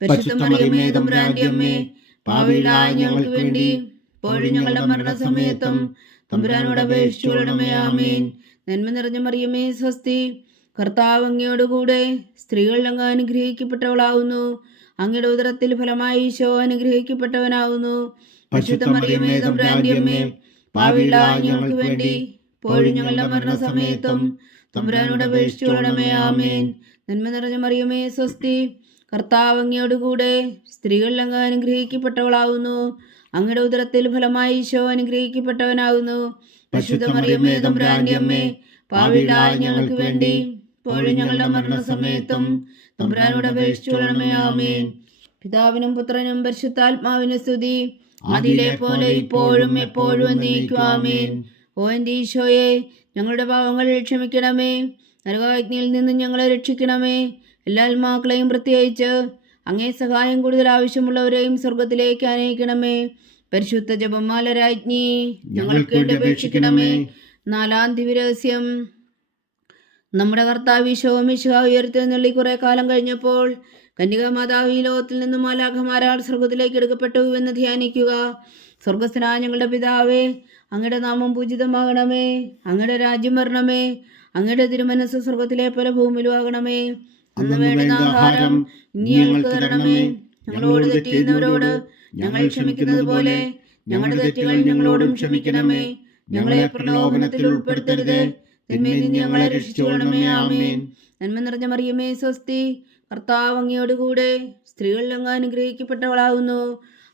പരിശുദ്ധ മറിയമേ തമ്പുരാന്റെ അമ്മേ, പാപികളായ ഞങ്ങൾക്ക് വേണ്ടി ഇപ്പോഴും ഞങ്ങളുടെ മരണസമയത്തും തമ്പുരാനോട് അപേക്ഷിച്ചുകൊള്ളണമേ. ആമേൻ. നന്മ നിറഞ്ഞ മറിയമേ സ്വസ്തി, കർത്താവ് അങ്ങയോട് കൂടെ സ്ത്രീകൾ അങ്ങ് അനുഗ്രഹിക്കപ്പെട്ടവളാവുന്നു. അങ്ങയുടെ ഉദരത്തിൽ ഫലമായി ഈശോ അനുഗ്രഹിക്കപ്പെട്ടവനാവുന്നു. പരിശുദ്ധ മറിയമേ തമ്പുരാന്റെ അമ്മേ, പാപികളായ ഞങ്ങൾക്ക് വേണ്ടി ഇപ്പോഴും ഞങ്ങളുടെ മരണസമയത്തും തമ്പുരാനോട് അപേക്ഷിച്ചുകൊള്ളണമേ. ആമേൻ. നന്മ നിറഞ്ഞ മറിയമേ സ്വസ്തി, കർത്താവ് അങ്ങയോടുകൂടെ സ്ത്രീകളിൽ അങ്ങ് അനുഗ്രഹിക്കപ്പെട്ടവളാവുന്നു. അങ്ങയുടെ ഉദരത്തിൽ ഫലമായി ഈശോ അനുഗ്രഹിക്കപ്പെട്ടവനാകുന്നു. പരിശുദ്ധ മറിയമേ തമ്പുരാന്റെ അമ്മേ, പാപികളായ ഞങ്ങൾക്ക് വേണ്ടി ഇപ്പോഴും ഞങ്ങളുടെ മരണസമയത്തും തമ്പുരാനോട് അപേക്ഷിച്ചുകൊള്ളണമേ. ആമേൻ. പിതാവിനും പുത്രനും പരിശുദ്ധാത്മാവിനും സ്തുതി, ആദിയിലെ പോലെ ഇപ്പോഴും എപ്പോഴും എന്നേക്കും. ആമേൻ. ഓ എൻ്റെ ഈശോയെ, ഞങ്ങളുടെ പാവങ്ങൾ ക്ഷമിക്കണമേ. നരകാഗ്നിയിൽ നിന്ന് ഞങ്ങളെ രക്ഷിക്കണമേ. എല്ലാ ആത്മാക്കളെയും പ്രത്യേകിച്ച് അങ്ങേ സഹായം കൂടുതൽ ആവശ്യമുള്ളവരെയും സ്വർഗത്തിലേക്ക് അനയിക്കണമേ. പരിശുദ്ധ ജപമാല രാജ്ഞി, ഞങ്ങൾക്ക് വേണ്ടി അപേക്ഷിക്കണമേ. 4-ാം ദിവ്യരഹസ്യം. നമ്മുടെ കർത്താവ് ഈശോ മിശിഹാ ഉയർത്തെഴുന്നള്ളി കുറെ കാലം കഴിഞ്ഞപ്പോൾ കന്യകാമാതാവ് ഈ ലോകത്തിൽ നിന്നും മാലാഖമാരാൽ സ്വർഗത്തിലേക്ക് എടുക്കപ്പെട്ടു എന്ന് ധ്യാനിക്കുക. സ്വർഗസ്ഥനായ ഞങ്ങളുടെ പിതാവേ, അങ്ങയുടെ നാമം പൂജിതമാകണമേ. അങ്ങയുടെ രാജ്യം വരണമേ. അങ്ങയുടെ തിരുമനസ്സ് സ്വർഗത്തിലെ പോലെ ഭൂമിയിലും ആകണമേ. അന്ന് വേണ്ടുന്ന ആഹാരം ഇനി ഞങ്ങൾക്ക് തരണമേ. ഞങ്ങളോട് തെറ്റ് ചെയ്യുന്നവരോട് ഞങ്ങൾ ക്ഷമിക്കുന്നത് പോലെ ഞങ്ങളുടെ തെറ്റുകൾ ഞങ്ങളോടും ക്ഷമിക്കണമേ. ഞങ്ങളെ പ്രലോഭനത്തിൽ ഉൾപ്പെടുത്തരുത്, തിന്മയിൽ നിന്ന് ഞങ്ങളെ രക്ഷിച്ചുകൊള്ളണമേ. ആമേൻ. നന്മ നിറഞ്ഞ മറിയമേ സ്വസ്തി, കർത്താവ് അങ്ങയോടുകൂടെ സ്ത്രീകളിൽ അങ്ങ് അനുഗ്രഹിക്കപ്പെട്ടവളാകുന്നു.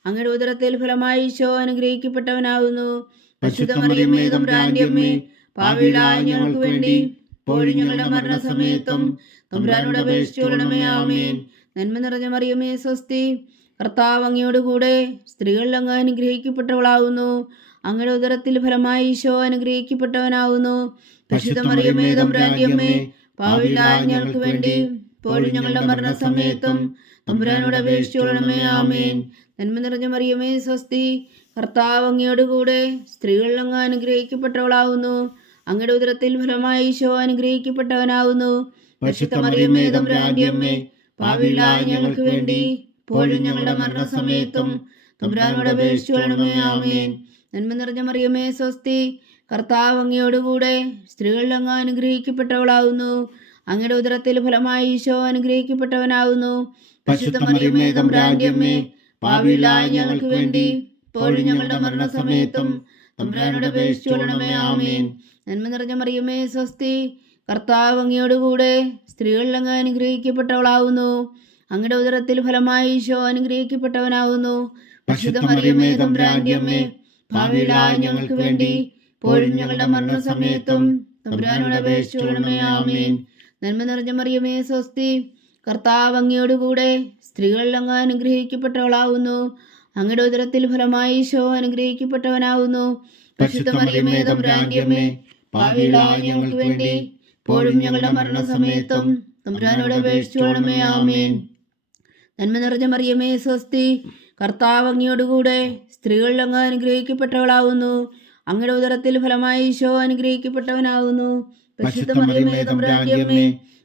അങ്ങയുടെ ഉദരത്തിൽ ഫലമായി ഈശോ അനുഗ്രഹിക്കപ്പെട്ടവനാകുന്നു. പരിശുദ്ധ മറിയമേ തമ്പുരാന്റെ അമ്മേ, പാപികളായ ഞങ്ങൾക്ക് വേണ്ടി ഇപ്പോഴും ഞങ്ങളുടെ മരണസമയത്തും തമ്പുരാനോട് അപേക്ഷിച്ചുകൊള്ളണമേ. ആമേൻ. നന്മ നിറഞ്ഞ മറിയമേ സ്വസ്തി, കർത്താവ് അങ്ങയോടുകൂടെ സ്ത്രീകളിൽ അങ്ങ് അനുഗ്രഹിക്കപ്പെട്ടവളാകുന്നു. അങ്ങയുടെ ഉദരത്തിൽ ഫലമായി ഈശോ അനുഗ്രഹിക്കപ്പെട്ടവനാകുന്നു. പരിശുദ്ധ മറിയമേ തമ്പുരാന്റെ അമ്മേ, പാപികളായ ഞങ്ങൾക്ക് വേണ്ടി ഇപ്പോഴും ഞങ്ങളുടെ മരണസമയത്തും തമ്പുരാനോട് അപേക്ഷിച്ചുകൊള്ളണമേ. ആമേൻ. നന്മ നിറഞ്ഞ മറിയമേ സ്വസ്തി, കർത്താവ് അങ്ങയോടുകൂടെ സ്ത്രീകളിൽ അങ്ങ് അനുഗ്രഹിക്കപ്പെട്ടവളാകുന്നു. അങ്ങയുടെ ഉദരത്തിൽ ഫലമായി ഈശോ അനുഗ്രഹിക്കപ്പെട്ടവനാകുന്നു. പരിശുദ്ധ മറിയമേ തമ്പുരാന്റെ അമ്മേ, പാപികളായ ഞങ്ങൾക്ക് വേണ്ടി ഇപ്പോഴും ഞങ്ങളുടെ മരണസമയത്തും തമ്പുരാനോട് അപേക്ഷിച്ചുകൊള്ളണമേ. ആമേൻ. നന്മ നിറഞ്ഞ മറിയമേ സ്വസ്തി, കർത്താവ് അങ്ങയോടുകൂടെ സ്ത്രീകളിൽ അങ്ങ് അനുഗ്രഹിക്കപ്പെട്ടവളാകുന്നു. അങ്ങയുടെ ഉദരത്തിൽ ഫലമായി ഈശോ അനുഗ്രഹിക്കപ്പെട്ടവനാകുന്നു. പരിശുദ്ധ മറിയമേ തമ്പുരാന്റെ അമ്മേ, പാപികളായ ഞങ്ങൾക്ക് വേണ്ടി ഇപ്പോഴും ഞങ്ങളുടെ മരണസമയത്തും തമ്പുരാനോട് അപേക്ഷിച്ചുകൊള്ളണമേ. ആമേൻ. നന്മ നിറഞ്ഞ മറിയമേ സ്വസ്തി, കർത്താവ് അങ്ങയോടുകൂടെ സ്ത്രീകളിൽ അങ്ങ് അനുഗ്രഹിക്കപ്പെട്ടവളാകുന്നു. അങ്ങയുടെ ഉദരത്തിൽ ഫലമായി ഈശോ അനുഗ്രഹിക്കപ്പെട്ടവനാകുന്നു. പരിശുദ്ധ മറിയമേ തമ്പുരാന്റെ അമ്മേ, പാപികളായ ഞങ്ങൾക്ക് വേണ്ടി ഇപ്പോഴും ഞങ്ങളുടെ മരണസമയത്തും തമ്പുരാനോട് അപേക്ഷിച്ചുകൊള്ളണമേ. ആമേൻ. നന്മ നിറഞ്ഞ മറിയമേ സ്വസ്തി, കർത്താവ് അങ്ങയോടുകൂടെ സ്ത്രീകളിൽ അങ്ങ് അനുഗ്രഹിക്കപ്പെട്ടവളാകുന്നു. അങ്ങയുടെ ഉദരത്തിൽ ഫലമായി ഈശോ അനുഗ്രഹിക്കപ്പെട്ടവനാകുന്നു. പരിശുദ്ധ മറിയമേ തമ്പുരാന്റെ അമ്മേ, പാപികളായ ഞങ്ങൾക്ക് വേണ്ടി ഇപ്പോഴും ഞങ്ങളുടെ മരണസമയത്തും തമ്പുരാനോട് അപേക്ഷിച്ചുകൊള്ളണമേ. ആമേൻ. നന്മ നിറഞ്ഞ മറിയമേ സ്വസ്തി, കർത്താവ് അങ്ങയോടുകൂടെ സ്ത്രീകളിൽ അങ്ങ് അനുഗ്രഹിക്കപ്പെട്ടവളാകുന്നു. അങ്ങയുടെ ഉദരത്തിൽ ഫലമായി ഈശോ അനുഗ്രഹിക്കപ്പെട്ടവനാകുന്നു. പരിശുദ്ധ മറിയമേ തമ്പുരാന്റെ അമ്മേ,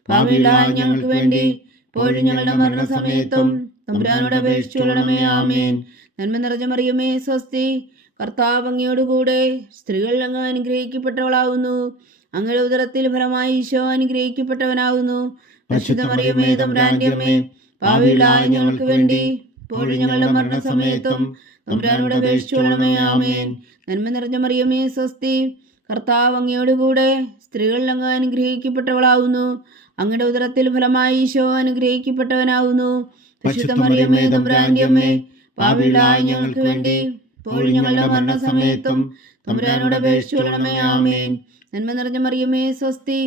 പാപികളായ ഞങ്ങൾക്ക് വേണ്ടി ഇപ്പോഴും ഞങ്ങളുടെ മരണസമയത്തും തമ്പുരാനോട് അപേക്ഷിച്ചുകൊള്ളണമേ. ആമേൻ. നന്മ നിറഞ്ഞ മറിയമേ സ്വസ്തി, കർത്താവ് അങ്ങയോടുകൂടെ സ്ത്രീകളിൽ അങ്ങ് അനുഗ്രഹിക്കപ്പെട്ടവളാകുന്നു. അങ്ങയുടെ ഉദരത്തിൽ ഫലമായി ഈശോ അനുഗ്രഹിക്കപ്പെട്ടവനാകുന്നു. പരിശുദ്ധ മറിയമേ തമ്പുരാന്റെ അമ്മേ, പാപികളായ ഞങ്ങൾക്ക് വേണ്ടി ഇപ്പോഴും ഞങ്ങളുടെ മരണസമയത്തും തമ്പുരാനോട് അപേക്ഷിച്ചുകൊള്ളണമേ. ആമേൻ. നന്മ നിറഞ്ഞ മറിയമേ സ്വസ്തി, കർത്താവ് അങ്ങയോടുകൂടെ സ്ത്രീകളിൽ അങ്ങ് അനുഗ്രഹിക്കപ്പെട്ടവളാകുന്നു. അങ്ങയുടെ ഉദരത്തിൽ ഫലമായി ഈശോ അനുഗ്രഹിക്കപ്പെട്ടവനാകുന്നു. പരിശുദ്ധ മറിയമേ തമ്പുരാന്റെ അമ്മേ, പാപികളായ ഞങ്ങൾക്ക് വേണ്ടി ഇപ്പോഴും ഞങ്ങളുടെ മരണസമയത്തും തമ്പുരാനോട് അപേക്ഷിച്ചുകൊള്ളണമേ. ആമേൻ. നന്മ നിറഞ്ഞ മറിയമേ സ്വസ്തി,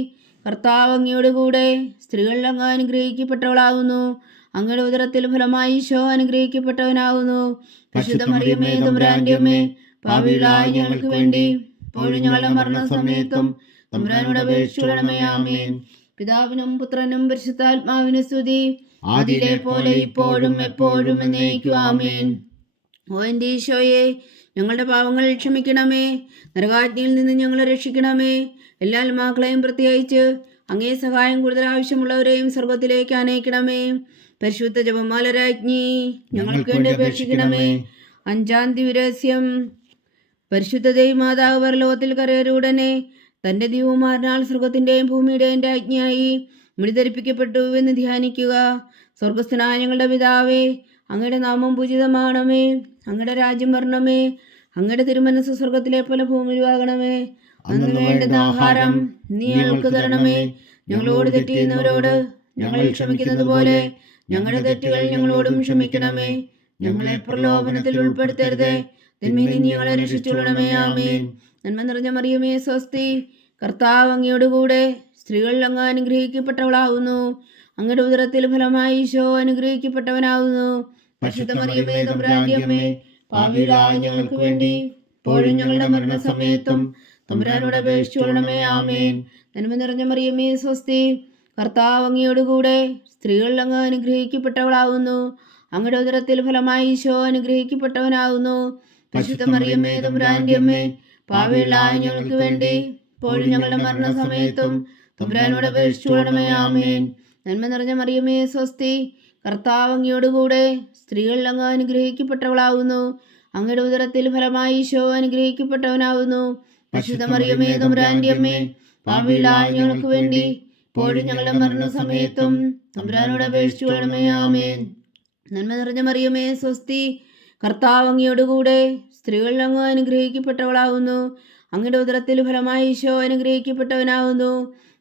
കർത്താവ് അങ്ങയോടുകൂടെ സ്ത്രീകളിൽ അങ്ങ് അനുഗ്രഹിക്കപ്പെട്ടവളാകുന്നു. അങ്ങയുടെ ഉദരത്തിൽ ഫലമായി ഈശോ അനുഗ്രഹിക്കപ്പെട്ടവനാകുന്നു. പരിശുദ്ധ മറിയമേ തമ്പുരാന്റെ അമ്മേ, പാപികളായ ഞങ്ങൾക്ക് വേണ്ടി ഇപ്പോഴും ഞങ്ങളുടെ മരണസമയത്തും തമ്പുരാനോട് അപേക്ഷിച്ചുകൊള്ളണമേ. ആമേൻ. പിതാവിനും പുത്രനും പരിശുദ്ധാത്മാവിനും സ്തുതി, ആദിയിലെ പോലെ ഇപ്പോഴും എപ്പോഴും എന്നേക്കും. ആമേൻ. ഓ എൻ്റെ ഈശോയെ, ഞങ്ങളുടെ പാവങ്ങൾ ക്ഷമിക്കണമേ. നരകാഗ്നിയിൽ നിന്ന് ഞങ്ങളെ രക്ഷിക്കണമേ. എല്ലാ ആത്മാക്കളെയും പ്രത്യേകിച്ച് അങ്ങേ സഹായം കൂടുതൽ ആവശ്യമുള്ളവരെയും സ്വർഗത്തിലേക്ക് അനയിക്കണമേ. പരിശുദ്ധ ജപമാല രാജ്ഞി, ഞങ്ങൾക്ക് വേണ്ടി അപേക്ഷിക്കണമേ. 5-ാം ദിവ്യരഹസ്യം. പരിശുദ്ധ ദൈവമാതാവ് പരലോകത്തിൽ കരയരുടനെ തൻ്റെ ദൈവകുമാരനാൽ സ്വർഗത്തിൻ്റെയും ഭൂമിയുടെയും രാജ്ഞിയായി മുടിധരിപ്പിക്കപ്പെട്ടു എന്ന് ധ്യാനിക്കുക. സ്വർഗസ്ഥനായ ഞങ്ങളുടെ പിതാവേ, അങ്ങയുടെ നാമം പൂജിതമാകണമേ. അങ്ങയുടെ രാജ്യം വരണമേ. അങ്ങയുടെ തിരുമനസ്സ് സ്വർഗത്തിലെ പോലെ ഭൂമിയിലുമാകണമേ. അന്ന് വേണ്ടുന്ന ആഹാരം നീ ഞങ്ങൾക്ക് തരണമേ. ഞങ്ങളോട് തെറ്റ് ചെയ്യുന്നവരോട് ഞങ്ങൾ ക്ഷമിക്കുന്നത് പോലെ ഞങ്ങളുടെ തെറ്റുകൾ ഞങ്ങളോടും ക്ഷമിക്കണമേ. ഞങ്ങളെ പ്രലോഭനത്തിൽ ഉൾപ്പെടുത്തരുതേ, തിന്മയിൽ നിന്ന് ഞങ്ങളെ രക്ഷിച്ചുകൊള്ളണമേ. ആമേൻ. നന്മ നിറഞ്ഞ മറിയമേ, സ്വസ്തി, കർത്താവ് അങ്ങയോടുകൂടെ സ്ത്രീകളിൽ അങ്ങ് അനുഗ്രഹിക്കപ്പെട്ടവളാവുന്നു. അങ്ങയുടെ ഉദരത്തിൽ ഫലമായി ഈശോ അനുഗ്രഹിക്കപ്പെട്ടവനാവുന്നു. പരിശുദ്ധ മറിയമേ, തമ്പുരാന്റെ അമ്മേ, പാപികളായ ഞങ്ങൾക്ക് വേണ്ടി ഇപ്പോഴും ഞങ്ങളുടെ മരണസമയത്തും തമ്പുരാനോട് അപേക്ഷിച്ചുകൊള്ളണമേ. ആമേൻ. നന്മ നിറഞ്ഞ മറിയമേ, സ്വസ്തി, കർത്താവ് അങ്ങയോടുകൂടെ സ്ത്രീകളിൽ അങ്ങ് അനുഗ്രഹിക്കപ്പെട്ടവളാവുന്നു. അങ്ങയുടെ ഉദരത്തിൽ ഫലമായി ഈശോ അനുഗ്രഹിക്കപ്പെട്ടവനാവുന്നു. പരിശുദ്ധ മറിയമേ, തമ്പുരാന്റെ അമ്മേ, പാപികളായ ഞങ്ങൾക്ക് വേണ്ടി ഇപ്പോഴും ഞങ്ങളുടെ മരണസമയത്തും തമ്പുരാനോട് അപേക്ഷിച്ചുകൊള്ളണമേ. ആമേൻ. നന്മ നിറഞ്ഞ മറിയമേ, സ്വസ്തി, കർത്താവ് അങ്ങയോടുകൂടെ സ്ത്രീകളിൽ അങ്ങ് അനുഗ്രഹിക്കപ്പെട്ടവളാവുന്നു. അങ്ങയുടെ ഉദരത്തിൽ ഫലമായി ഈശോ അനുഗ്രഹിക്കപ്പെട്ടവനാവുന്നു. പരിശുദ്ധ മറിയമേ, തമ്പുരാന്റെ അമ്മേ, പാപികളായ ഞങ്ങൾക്ക് വേണ്ടി ഇപ്പോഴും ഞങ്ങളുടെ മരണസമയത്തും തമ്പുരാനോട് അപേക്ഷിച്ചുകൊള്ളണമേ. ആമേൻ. നന്മ നിറഞ്ഞ മറിയമേ, സ്വസ്തി, കർത്താവ് അങ്ങയോടുകൂടെ സ്ത്രീകളിൽ അങ്ങ് അനുഗ്രഹിക്കപ്പെട്ടവളാവുന്നു. അങ്ങയുടെ ഉദരത്തിൽ ഫലമായി ഈശോ അനുഗ്രഹിക്കപ്പെട്ടവനാവുന്നു.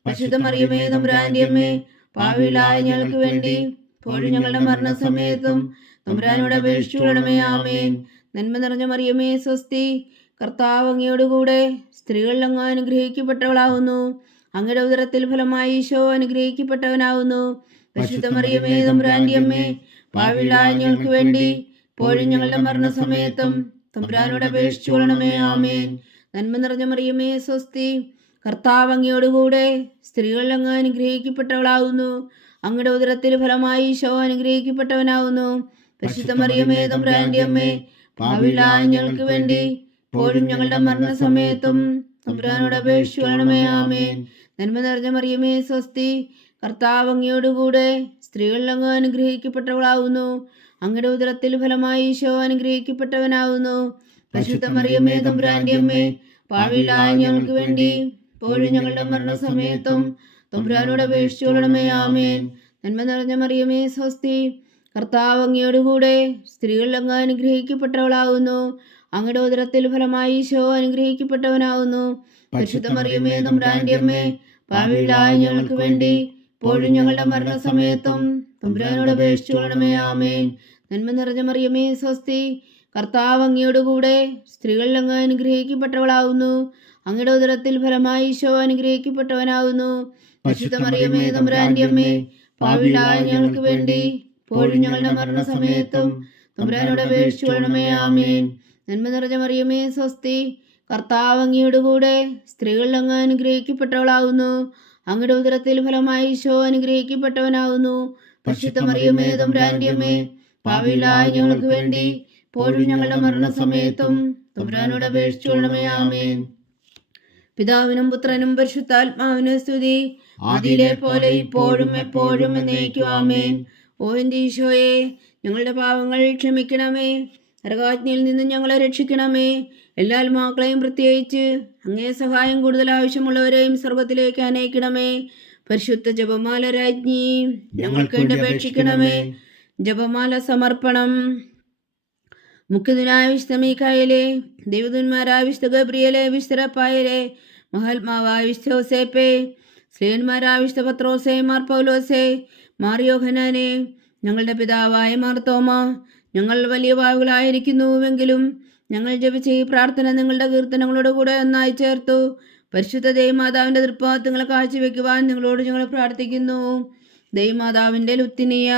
പരിശുദ്ധ മറിയമേ, തമ്പുരാന്റെ അമ്മേ, പാപികളായ ഞങ്ങൾക്ക് വേണ്ടി ഇപ്പോഴും ഞങ്ങളുടെ മരണസമയത്തും തമ്പുരാനോട് അപേക്ഷിച്ചുകൊള്ളണമേ. ആമേൻ. നന്മ നിറഞ്ഞ മറിയമേ, സ്വസ്തി, കർത്താവ് അങ്ങയോടുകൂടെ സ്ത്രീകളിൽ അങ്ങ് അനുഗ്രഹിക്കപ്പെട്ടവളാവുന്നു. അങ്ങയുടെ ഉദരത്തിൽ ഫലമായി ഈശോ അനുഗ്രഹിക്കപ്പെട്ടവനാവുന്നു. പരിശുദ്ധ മറിയമേ, തമ്പുരാന്റെ അമ്മേ, പാപികളായ ഞങ്ങൾക്ക് വേണ്ടി ഇപ്പോഴും ഞങ്ങളുടെ മരണസമയത്തും തമ്പുരാനോട് അപേക്ഷിച്ചുകൊള്ളണമേ. ആമേൻ. നന്മ നിറഞ്ഞ മറിയമേ, സ്വസ്തി, കർത്താവ് അങ്ങയോടുകൂടെ സ്ത്രീകളിൽ അങ്ങ് അനുഗ്രഹിക്കപ്പെട്ടവളാവുന്നു. അങ്ങയുടെ ഉദരത്തിൽ ഫലമായി ഈശോ അനുഗ്രഹിക്കപ്പെട്ടവനാവുന്നു. പരിശുദ്ധ മറിയമേ, തമ്പുരാന്റെ അമ്മേ, പാപികളായ ഞങ്ങൾക്ക് വേണ്ടി ഇപ്പോഴും ഞങ്ങളുടെ മരണസമയത്തും തമ്പുരാനോട് അപേക്ഷിച്ചുകൊള്ളണമേ. ആമേൻ. നന്മ നിറഞ്ഞ മറിയമേ, സ്വസ്തി, കർത്താവ് അങ്ങയോടുകൂടെ സ്ത്രീകളിൽ അങ്ങ് അനുഗ്രഹിക്കപ്പെട്ടവളാവുന്നു. അങ്ങയുടെ ഉദരത്തിൽ ഫലമായി ഈശോ അനുഗ്രഹിക്കപ്പെട്ടവനാവുന്നു. പരിശുദ്ധ മറിയമേ, തമ്പുരാന്റെ അമ്മേ, പാപികളായ ഞങ്ങൾക്ക് വേണ്ടി ഇപ്പോഴും ഞങ്ങളുടെ മരണസമയത്തും തമ്പുരാനോട് അപേക്ഷിച്ചുകൊള്ളണമേ. ആമേൻ. നന്മ നിറഞ്ഞ മറിയമേ, സ്വസ്തി, കർത്താവ് അങ്ങയോടുകൂടെ സ്ത്രീകളിൽ അങ്ങ് അനുഗ്രഹിക്കപ്പെട്ടവളാവുന്നു. അങ്ങയുടെ ഉദരത്തിൽ ഫലമായി ഈശോ അനുഗ്രഹിക്കപ്പെട്ടവനാവുന്നു. പരിശുദ്ധ മറിയമേ, തമ്പുരാന്റെ അമ്മേ, പാപികളായ ഞങ്ങൾക്ക് വേണ്ടി ഇപ്പോഴും ഞങ്ങളുടെ മരണസമയത്തും തമ്പുരാനോട് അപേക്ഷിച്ചുകൊള്ളണമേ. ആമേൻ. നന്മ നിറഞ്ഞ മറിയമേ, സ്വസ്തി, കർത്താവ് അങ്ങയോടുകൂടെ സ്ത്രീകളിൽ അങ്ങ് അനുഗ്രഹിക്കപ്പെട്ടവളാവുന്നു. അങ്ങയുടെ ഉദരത്തിൽ ഫലമായി ഈശോ അനുഗ്രഹിക്കപ്പെട്ടവനാവുന്നു. പരിശുദ്ധ മറിയമേ, തമ്പുരാന്റെ അമ്മേ, പാപികളായ ഞങ്ങൾക്ക് വേണ്ടി ഇപ്പോഴും ഞങ്ങളുടെ മരണസമയത്തും തമ്പുരാനോട് അപേക്ഷിച്ചുകൊള്ളണമേ. ആമേൻ. നന്മ നിറഞ്ഞ മറിയമേ, സ്വസ്തി, കർത്താവ് അങ്ങയോടുകൂടെ സ്ത്രീകളിൽ അങ്ങ് അനുഗ്രഹിക്കപ്പെട്ടവളാവുന്നു. അങ്ങയുടെ ഉദരത്തിൽ ഫലമായി ഈശോ അനുഗ്രഹിക്കപ്പെട്ടവനാവുന്നു. പരിശുദ്ധ മറിയമേ, തമ്പുരാന്റെ അമ്മേ, പാപികളായ ഞങ്ങൾക്ക് വേണ്ടി ഇപ്പോഴും ഞങ്ങളുടെ മരണസമയത്തും തമ്പുരാനോട് അപേക്ഷിച്ചുകൊള്ളണമേ. ആമേൻ. പിതാവിനും പുത്രനും പരിശുദ്ധാത്മാവിനും സ്തുതി, ആദിയിലെ പോലെ ഇപ്പോഴും എപ്പോഴും എന്നേക്കും. ആമേൻ. ഓ എൻ്റെ ഈശോയെ, ഞങ്ങളുടെ പാവങ്ങൾ ക്ഷമിക്കണമേ. നരകാജ്ഞയിൽ നിന്ന് ഞങ്ങളെ രക്ഷിക്കണമേ. എല്ലാ ആത്മാക്കളെയും പ്രത്യേകിച്ച് അങ്ങേ സഹായം കൂടുതൽ ആവശ്യമുള്ളവരെയും സ്വർഗത്തിലേക്ക് അനയിക്കണമേ. പരിശുദ്ധ ജപമാല രാജ്ഞി, ഞങ്ങൾക്ക് വേണ്ടി അപേക്ഷിക്കണമേ. ജപമാല സമർപ്പണം. മുഖ്യദൂതനായ വിശുദ്ധ മീഖായേലേ, ദൈവദൂതന്മാരായ വിശുദ്ധ ഗബ്രിയേലേ, വിശുദ്ധ റഫായേലേ, മഹാത്മാവായ വിശുദ്ധ യോസേപ്പേ, സ്ലേഹന്മാരായ വിശുദ്ധ പത്രോസേ, മാർ പൗലോസേ, മാർ യോഹന്നാനേ, ഞങ്ങളുടെ പിതാവായ മാർ തോമ, ഞങ്ങൾ വലിയ പാപികളായിരിക്കുന്നുവെങ്കിലും ഞങ്ങൾ ജപിച്ച ഈ പ്രാർത്ഥന നിങ്ങളുടെ കീർത്തനങ്ങളോട് കൂടെ ഒന്നായി ചേർത്തു പരിശുദ്ധ ദൈവമാതാവിൻ്റെ തൃപ്പാദങ്ങളെ കാഴ്ചവെക്കുവാൻ നിങ്ങളോട് ഞങ്ങൾ പ്രാർത്ഥിക്കുന്നു. ദൈവമാതാവിൻ്റെ ലുത്തിനിയ.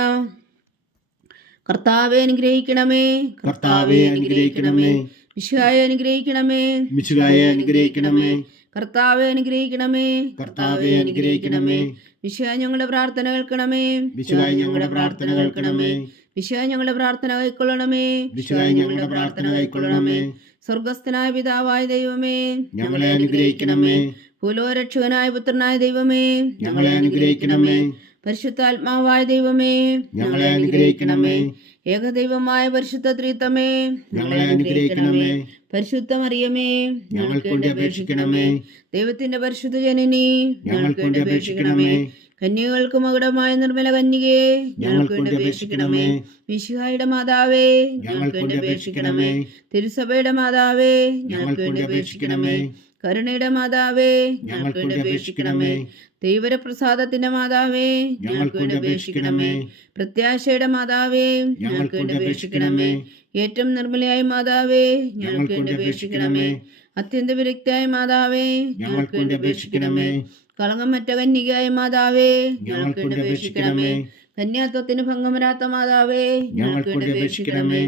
കർത്താവെ അനുഗ്രഹിക്കണമേ, കർത്താവെ അനുഗ്രഹിക്കണമേ, മിശിഹായെ അനുഗ്രഹിക്കണമേ, മിശിഹായെ അനുഗ്രഹിക്കണമേ, കർത്താവെ അനുഗ്രഹിക്കണമേ, കർത്താവെ അനുഗ്രഹിക്കണമേ, മിശിഹാ ഞങ്ങളുടെ പ്രാർത്ഥന കേൾക്കണമേ, മിശിഹായെ ഞങ്ങളുടെ പ്രാർത്ഥന കേൾക്കണമേ, മിശിഹാ ഞങ്ങളുടെ പ്രാർത്ഥന കൈക്കൊള്ളണമേ, മിശിഹായെ ഞങ്ങളുടെ പ്രാർത്ഥന കൈക്കൊള്ളണമേ. സ്വർഗസ്ഥനായ പിതാവായ ദൈവമേ, ഞങ്ങളെ അനുഗ്രഹിക്കണമേ. ഭൂലോകരക്ഷകനായ പുത്രനായ ദൈവമേ, ഞങ്ങളെ അനുഗ്രഹിക്കണമേ. പരിശുദ്ധാത്മാവായ ദൈവമേ, ഞങ്ങളെ അനുഗ്രഹിക്കണമേ. ഏകദൈവമായ പരിശുദ്ധ ത്രിത്വമേ, ഞങ്ങളെ അനുഗ്രഹിക്കണമേ. പരിശുദ്ധ മറിയമേ, ഞങ്ങൾക്ക് വേണ്ടി അപേക്ഷിക്കണമേ. ദൈവത്തിന്റെ പരിശുദ്ധ ജനനി, ഞങ്ങൾക്ക് വേണ്ടി അപേക്ഷിക്കണമേ. കന്യകൾക്ക് മകുടമായ നിർമ്മല കന്യകയെ, ഞങ്ങൾക്ക് വേണ്ടി അപേക്ഷിക്കണമേ. മിശിഹായുടെ മാതാവേ, ഞങ്ങൾക്ക് വേണ്ടി അപേക്ഷിക്കണമേ. തിരുസഭയുടെ മാതാവേ, ഞങ്ങൾക്ക് വേണ്ടി അപേക്ഷിക്കണമേ. കരുണയുടെ മാതാവേ ഞങ്ങൾക്ക് വേണ്ടി അപേക്ഷിക്കണമേ. ദൈവപ്രസാദത്തിന്റെ മാതാവേ ഞങ്ങൾക്ക് വേണ്ടി അപേക്ഷിക്കണമേ. പ്രത്യാശയുടെ മാതാവേ ഞങ്ങൾക്ക് വേണ്ടി അപേക്ഷിക്കണമേ. ഏറ്റവും നിർമ്മലയായ മാതാവേ ഞങ്ങൾക്ക് വേണ്ടി അപേക്ഷിക്കണമേ. അത്യന്ത വിരക്തിയായ മാതാവേ ഞങ്ങൾക്ക് വേണ്ടി അപേക്ഷിക്കണമേ. കളങ്കമറ്റ കന്യകയായ മാതാവേ ഞങ്ങൾക്ക് വേണ്ടി അപേക്ഷിക്കണമേ. കന്യാത്വത്തിന് ഭംഗം വരാത്ത മാതാവേ ഞങ്ങൾക്ക് വേണ്ടി അപേക്ഷിക്കണമേ.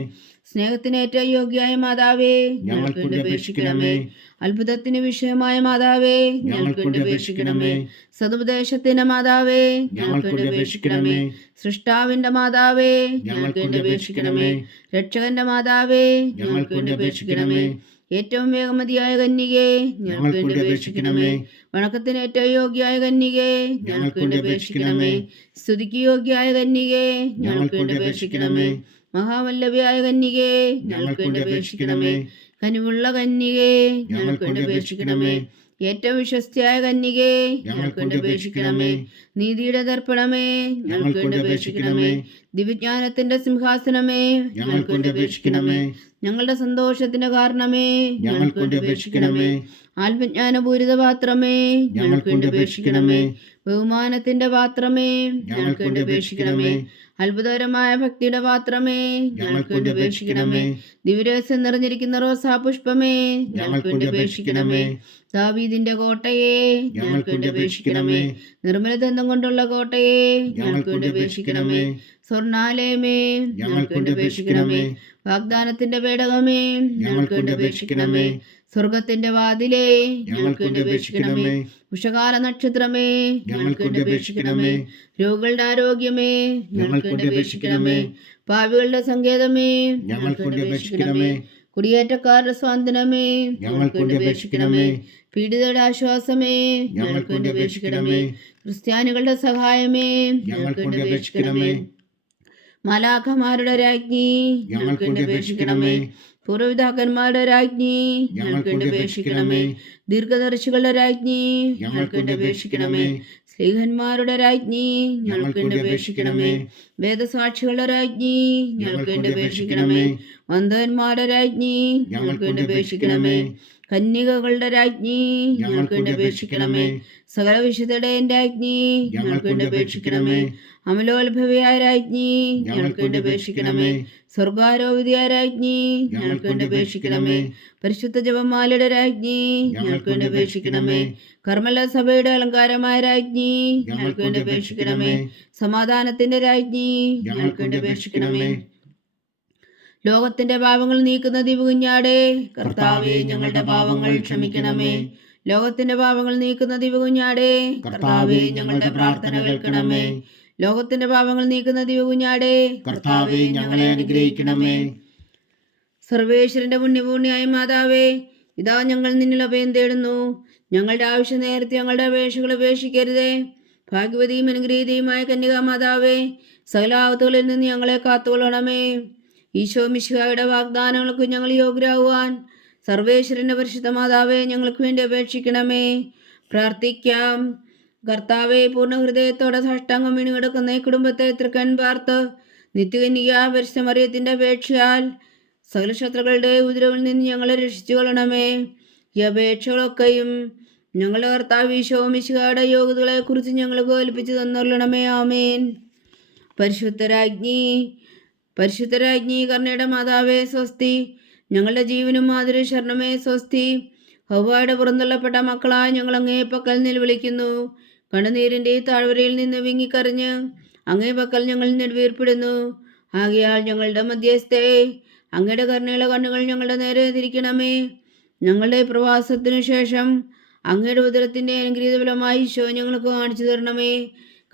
സ്നേഹത്തിന് ഏറ്റവും യോഗ്യയായ മാതാവേ ഞങ്ങൾക്ക് വേണ്ടി അപേക്ഷിക്കണമേ. അത്ഭുതത്തിന് വിഷയമായ മാതാവേ ഞങ്ങൾക്ക് വേണ്ടി അപേക്ഷിക്കണമേ. സതുപദേശത്തിന്റെ മാതാവേ ഞങ്ങൾക്ക് വേണ്ടി അപേക്ഷിക്കണമേ. സൃഷ്ടാവിന്റെ മാതാവേ ഞങ്ങൾക്ക് വേണ്ടി അപേക്ഷിക്കണമേ. രക്ഷകന്റെ മാതാവേ ഞങ്ങൾക്ക് വേണ്ടി അപേക്ഷിക്കണമേ. ഏറ്റവും വേഗമതിയായ കന്യകേ ഞങ്ങൾക്ക് വേണ്ടി അപേക്ഷിക്കണമേ. വണക്കത്തിന് ഏറ്റവും യോഗ്യയായ കന്യകേ ഞങ്ങൾക്ക് വേണ്ടി അപേക്ഷിക്കണമേ. സ്തുതിക്ക് യോഗ്യയായ കന്യകേ ഞങ്ങൾക്ക് വേണ്ടി അപേക്ഷിക്കണമേ. മഹാവല്ലഭയായ കന്യകേ ഞങ്ങൾക്ക് വേണ്ടി അപേക്ഷിക്കണമേ. കനിവുള്ള കന്യകേ ഞങ്ങൾക്ക് വേണ്ടി അപേക്ഷിക്കണമേ. ഏറ്റവും വിശ്വസ്തയായ കന്യകേ ഞങ്ങൾക്ക് വേണ്ടി അപേക്ഷിക്കണമേ. നീതിയുടെ ദർപ്പണമേ ഞങ്ങൾക്ക് വേണ്ടി അപേക്ഷിക്കണമേ. ദിവ്യജ്ഞാനത്തിന്റെ സിംഹാസനമേ ഞങ്ങൾക്ക് വേണ്ടി അപേക്ഷിക്കണമേ. ഞങ്ങളുടെ സന്തോഷത്തിന് കാരണമേ ഞങ്ങൾക്ക് വേണ്ടി അപേക്ഷിക്കണമേ. ആത്മജ്ഞാനപൂരിത പാത്രമേ ഞങ്ങൾക്ക് വേണ്ടി അപേക്ഷിക്കണമേ. ബഹുമാനത്തിന്റെ പാത്രമേ ഞങ്ങൾക്ക് വേണ്ടി അപേക്ഷിക്കണമേ. അത്ഭുതകരമായ ഭക്തിയുടെ പാത്രമേ ഞങ്ങൾക്ക് വേണ്ടി അപേക്ഷിക്കണമേ. ദിവ്യരഹസ്യം നിറഞ്ഞിരിക്കുന്ന റോസാ പുഷ്പമേ ഞങ്ങൾക്ക് വേണ്ടി അപേക്ഷിക്കണമേ. ദാവീദിന്റെ കോട്ടയെ ഞങ്ങൾക്ക് വേണ്ടി അപേക്ഷിക്കണമേ. നിർമ്മലദന്തം കൊണ്ടുള്ള കോട്ടയെ ഞങ്ങൾക്ക് വേണ്ടി അപേക്ഷിക്കണമേ. സ്വർണാലയമേ ഞങ്ങൾക്ക് വേണ്ടി അപേക്ഷിക്കണമേ. വാഗ്ദാനത്തിന്റെ പേടകമേ ഞങ്ങൾക്ക് വേണ്ടി അപേക്ഷിക്കണമേ. സ്വർഗത്തിന്റെ വാതിലേ ഞങ്ങൾക്ക് വേണ്ടി അപേക്ഷിക്കണമേ. ഉഷകാല നക്ഷത്രമേ ഞങ്ങൾക്ക് വേണ്ടി അപേക്ഷിക്കണമേ. രോഗികളുടെ ആരോഗ്യമേ ഞങ്ങൾക്ക് വേണ്ടി അപേക്ഷിക്കണമേ. പാപികളുടെ സങ്കേതമേ ഞങ്ങൾക്ക് വേണ്ടി അപേക്ഷിക്കണമേ. കുടിയേറ്റക്കാരുടെ സ്വാതന്ത്ര്യമേ ഞങ്ങൾക്ക് വേണ്ടി അപേക്ഷിക്കണമേ. പീഡിതരുടെ ആശ്വാസമേ ഞങ്ങൾക്ക് വേണ്ടി അപേക്ഷിക്കണമേ. ക്രിസ്ത്യാനികളുടെ സഹായമേ ഞങ്ങൾക്ക് വേണ്ടി അപേക്ഷിക്കണമേ. മാലാഖമാരുടെ രാജ്ഞി ഞങ്ങൾക്ക് വേണ്ടി അപേക്ഷിക്കണമേ. പൂർവ്വപിതാക്കന്മാരുടെ രാജ്ഞി ഞങ്ങൾക്ക് വേണ്ടി അപേക്ഷിക്കണമേ. ദീർഘദർശികളുടെ രാജ്ഞി ഞങ്ങൾക്ക് വേണ്ടി അപേക്ഷിക്കണമേ. സ്ലീഹന്മാരുടെ രാജ്ഞി ഞങ്ങൾക്ക് വേണ്ടി അപേക്ഷിക്കണമേ. വേദസാക്ഷികളുടെ രാജ്ഞി ഞങ്ങൾക്ക് വേണ്ടി അപേക്ഷിക്കണമേ. വന്ധകന്മാരുടെ രാജ്ഞി ഞങ്ങൾക്ക് വേണ്ടി അപേക്ഷിക്കണമേ. കന്യകകളുടെ രാജ്ഞി ഞങ്ങൾക്ക് വേണ്ടി അപേക്ഷിക്കണമേ. സകല വിശുദ്ധയുടെയും രാജ്ഞി ഞങ്ങൾക്ക് വേണ്ടി അപേക്ഷിക്കണമേ. അമലോത്ഭവിയായ രാജ്ഞി ഞങ്ങൾക്ക് വേണ്ടി അപേക്ഷിക്കണമേ. സ്വർഗാരോപിതയായ രാജ്ഞി ഞങ്ങൾക്ക് വേണ്ടി അപേക്ഷിക്കണമേ. പരിശുദ്ധ ജപമാലയുടെ രാജ്ഞി ഞങ്ങൾക്ക് വേണ്ടി അപേക്ഷിക്കണമേ. കർമ്മല സഭയുടെ അലങ്കാരമായ രാജ്ഞി ഞങ്ങൾക്ക് വേണ്ടി അപേക്ഷിക്കണമേ. സമാധാനത്തിന്റെ രാജ്ഞി ഞങ്ങൾക്ക് വേണ്ടി അപേക്ഷിക്കണമേ. ലോകത്തിന്റെ പാപങ്ങൾ നീക്കുന്ന ദിവകുഞ്ഞാടേ കർത്താവേ ഞങ്ങളുടെ പാപങ്ങൾ ക്ഷമിക്കണമേ. ലോകത്തിന്റെ പാപങ്ങൾ നീക്കുന്ന ദിവകുഞ്ഞാടേ കർത്താവേ ഞങ്ങളുടെ പ്രാർത്ഥന കേൾക്കണമേ. ലോകത്തിന്റെ പാപങ്ങൾ നീക്കുന്ന ദിവകുഞ്ഞാടേ കർത്താവേ ഞങ്ങളെ അനുഗ്രഹിക്കണമേ. സർവേശ്വരന്റെ പുണ്യപൂർണിയായ മാതാവേ, ഇതാ ഞങ്ങൾ നിന്നിൽ അഭയം തേടുന്നു. ഞങ്ങളുടെ ആവശ്യ നേരത്തെ ഞങ്ങളുടെ അപേക്ഷകൾ ഉപേക്ഷിക്കരുതേ. ഭാഗ്യവതിയും അനുഗ്രഹീതയുമായ കന്യകാ മാതാവേ, സകല ആപത്തുകളിൽ നിന്ന് ഞങ്ങളെ കാത്തുകൊള്ളണമേ. ഈശോ മിശിഹായുടെ വാഗ്ദാനങ്ങൾക്ക് ഞങ്ങൾ യോഗ്യരാകുവാൻ സർവേശ്വരന്റെ പരിശുദ്ധ മാതാവേ ഞങ്ങൾക്ക് വേണ്ടി അപേക്ഷിക്കണമേ. പ്രാർത്ഥിക്കാം. കർത്താവെ, പൂർണ്ണ ഹൃദയത്തോടെ സാഷ്ടാംഗം വീണ് കിടക്കുന്ന ഈ കുടുംബത്തെ തൃക്കൺ പാർത്ത് നിത്യകന്യക പരിശുദ്ധ മറിയത്തിന്റെ അപേക്ഷയാൽ സകല ശത്രുക്കളുടെ ഉപദ്രവങ്ങളിൽ നിന്ന് ഞങ്ങളെ രക്ഷിച്ചു കൊള്ളണമേ. ഈ അപേക്ഷകളൊക്കെയും ഞങ്ങളുടെ കർത്താവ് ഈശോ മിശിഹായുടെ യോഗ്യതകളെ കുറിച്ച് ഞങ്ങൾക്ക് കൽപ്പിച്ചു തന്നൊള്ളണമേ. ആമേൻ. പരിശുദ്ധരാജ്ഞി കർണയുടെ മാതാവേ സ്വസ്തി. ഞങ്ങളുടെ ജീവനും മാതിരി ശരണമേ സ്വസ്തി. ഹവ്വായുടെ പുറന്തള്ളപ്പെട്ട മക്കളായ ഞങ്ങൾ അങ്ങേ പക്കൽ നിലവിളിക്കുന്നു. കണ്ണുനീരിൻ്റെ ഈ താഴ്വരയിൽ നിന്ന് വിങ്ങിക്കറിഞ്ഞ് അങ്ങേ പക്കൽ ഞങ്ങൾ നെടുവീർപ്പിടുന്നു. ആകയാൽ ഞങ്ങളുടെ മധ്യസ്ഥേ, അങ്ങയുടെ കരുണയുള്ള കണ്ണുകൾ ഞങ്ങളുടെ നേരെ തിരിക്കണമേ. ഞങ്ങളുടെ പ്രവാസത്തിനു ശേഷം അങ്ങയുടെ ഉദരത്തിൻ്റെ അനുഗ്രഹീത ഫലമായി ഈശോ ഞങ്ങൾക്ക് കാണിച്ചു തരണമേ.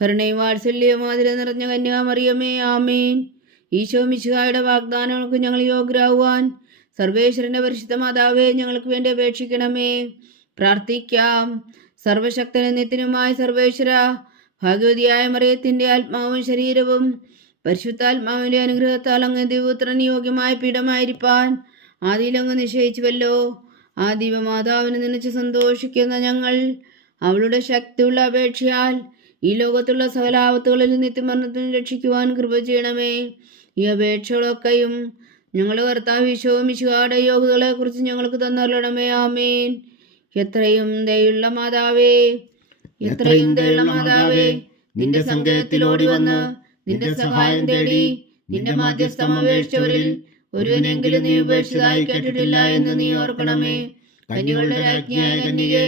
കരുണയും വാത്സല്യവും അതിൽ നിറഞ്ഞ കന്യാമറിയമേ. ആമേൻ. ഈശോ മിശിഹായുടെ വാഗ്ദാനങ്ങൾക്ക് ഞങ്ങൾ യോഗ്യരാകുവാൻ സർവേശ്വരന്റെ പരിശുദ്ധ മാതാവേ ഞങ്ങൾക്ക് വേണ്ടി അപേക്ഷിക്കണമേ. പ്രാർത്ഥിക്കാം. സർവശക്തനും നിത്യനുമായ സർവേശ്വര, ഭാഗ്യവതിയായ മറിയത്തിന്റെ ആത്മാവും ശരീരവും പരിശുദ്ധാത്മാവിന്റെ അനുഗ്രഹത്താൽ അങ്ങ് ദിവപുത്രന് യോഗ്യമായ പീഠമായിരിക്കാൻ ആദിയിലങ്ങ് നിശ്ചയിച്ചുവല്ലോ. ആ ദിവമാതാവിനെ നനച്ച് സന്തോഷിക്കുന്ന ഞങ്ങൾ അവളുടെ ശക്തിയുള്ള അപേക്ഷയാൽ ഈ ലോകത്തുള്ള സകല ആപത്തുകളിൽ നിത്യമരണത്തിന് രക്ഷിക്കുവാൻ കൃപ ചെയ്യണമേ. ഈ അപേക്ഷകളൊക്കെയും ഞങ്ങളുടെ കർത്താവ് ഈശോ മിശിഹായുടെ യോഗ്യതകളെ കുറിച്ച് ഞങ്ങൾക്ക് തന്നറിയണമേ. ആമേൻ. എത്രയും ദയുള്ള മാതാവേ, എത്രയും ദയുള്ള മാതാവേ, നിന്റെ സങ്കേതത്തിൽ ഓടി വന്ന് നിന്റെ സഹായം തേടി നിന്റെ മാധ്യസ്ഥം അപേക്ഷിച്ചവരിൽ ഒരുവനെങ്കിലും നീ ഉപേക്ഷിച്ചതായി കേട്ടിട്ടില്ല എന്ന് നീ ഓർക്കണമേ. കന്യകളുടെ രാജ്ഞിയായ കന്യകേ,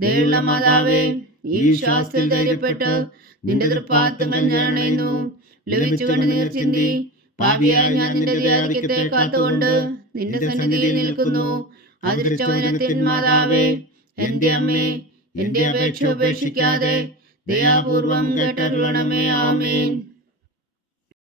ദയുള്ള മാതാവേ, ഈ വിശ്വാസത്തിൽ ധൈര്യപ്പെട്ട് നിന്റെ തൃപ്പാദങ്ങൾ ഞാൻ അണയുന്നു. ലഭിച്ചു കണ്ണുനീർ ചിന്തി പാപിയായ ഞാൻ നിന്റെ ദയാധിക്യത്തെ കാത്തുകൊണ്ട് നിന്റെ സന്നിധിയിൽ നിൽക്കുന്നു. അതിർച്ചവനത്തിൻ മാതാവേ, എന്റെ അമ്മേ, എന്റെ അപേക്ഷ ഉപേക്ഷിക്കാതെ ദയാപൂർവം കേട്ടരുളണമേ. ആമേൻ.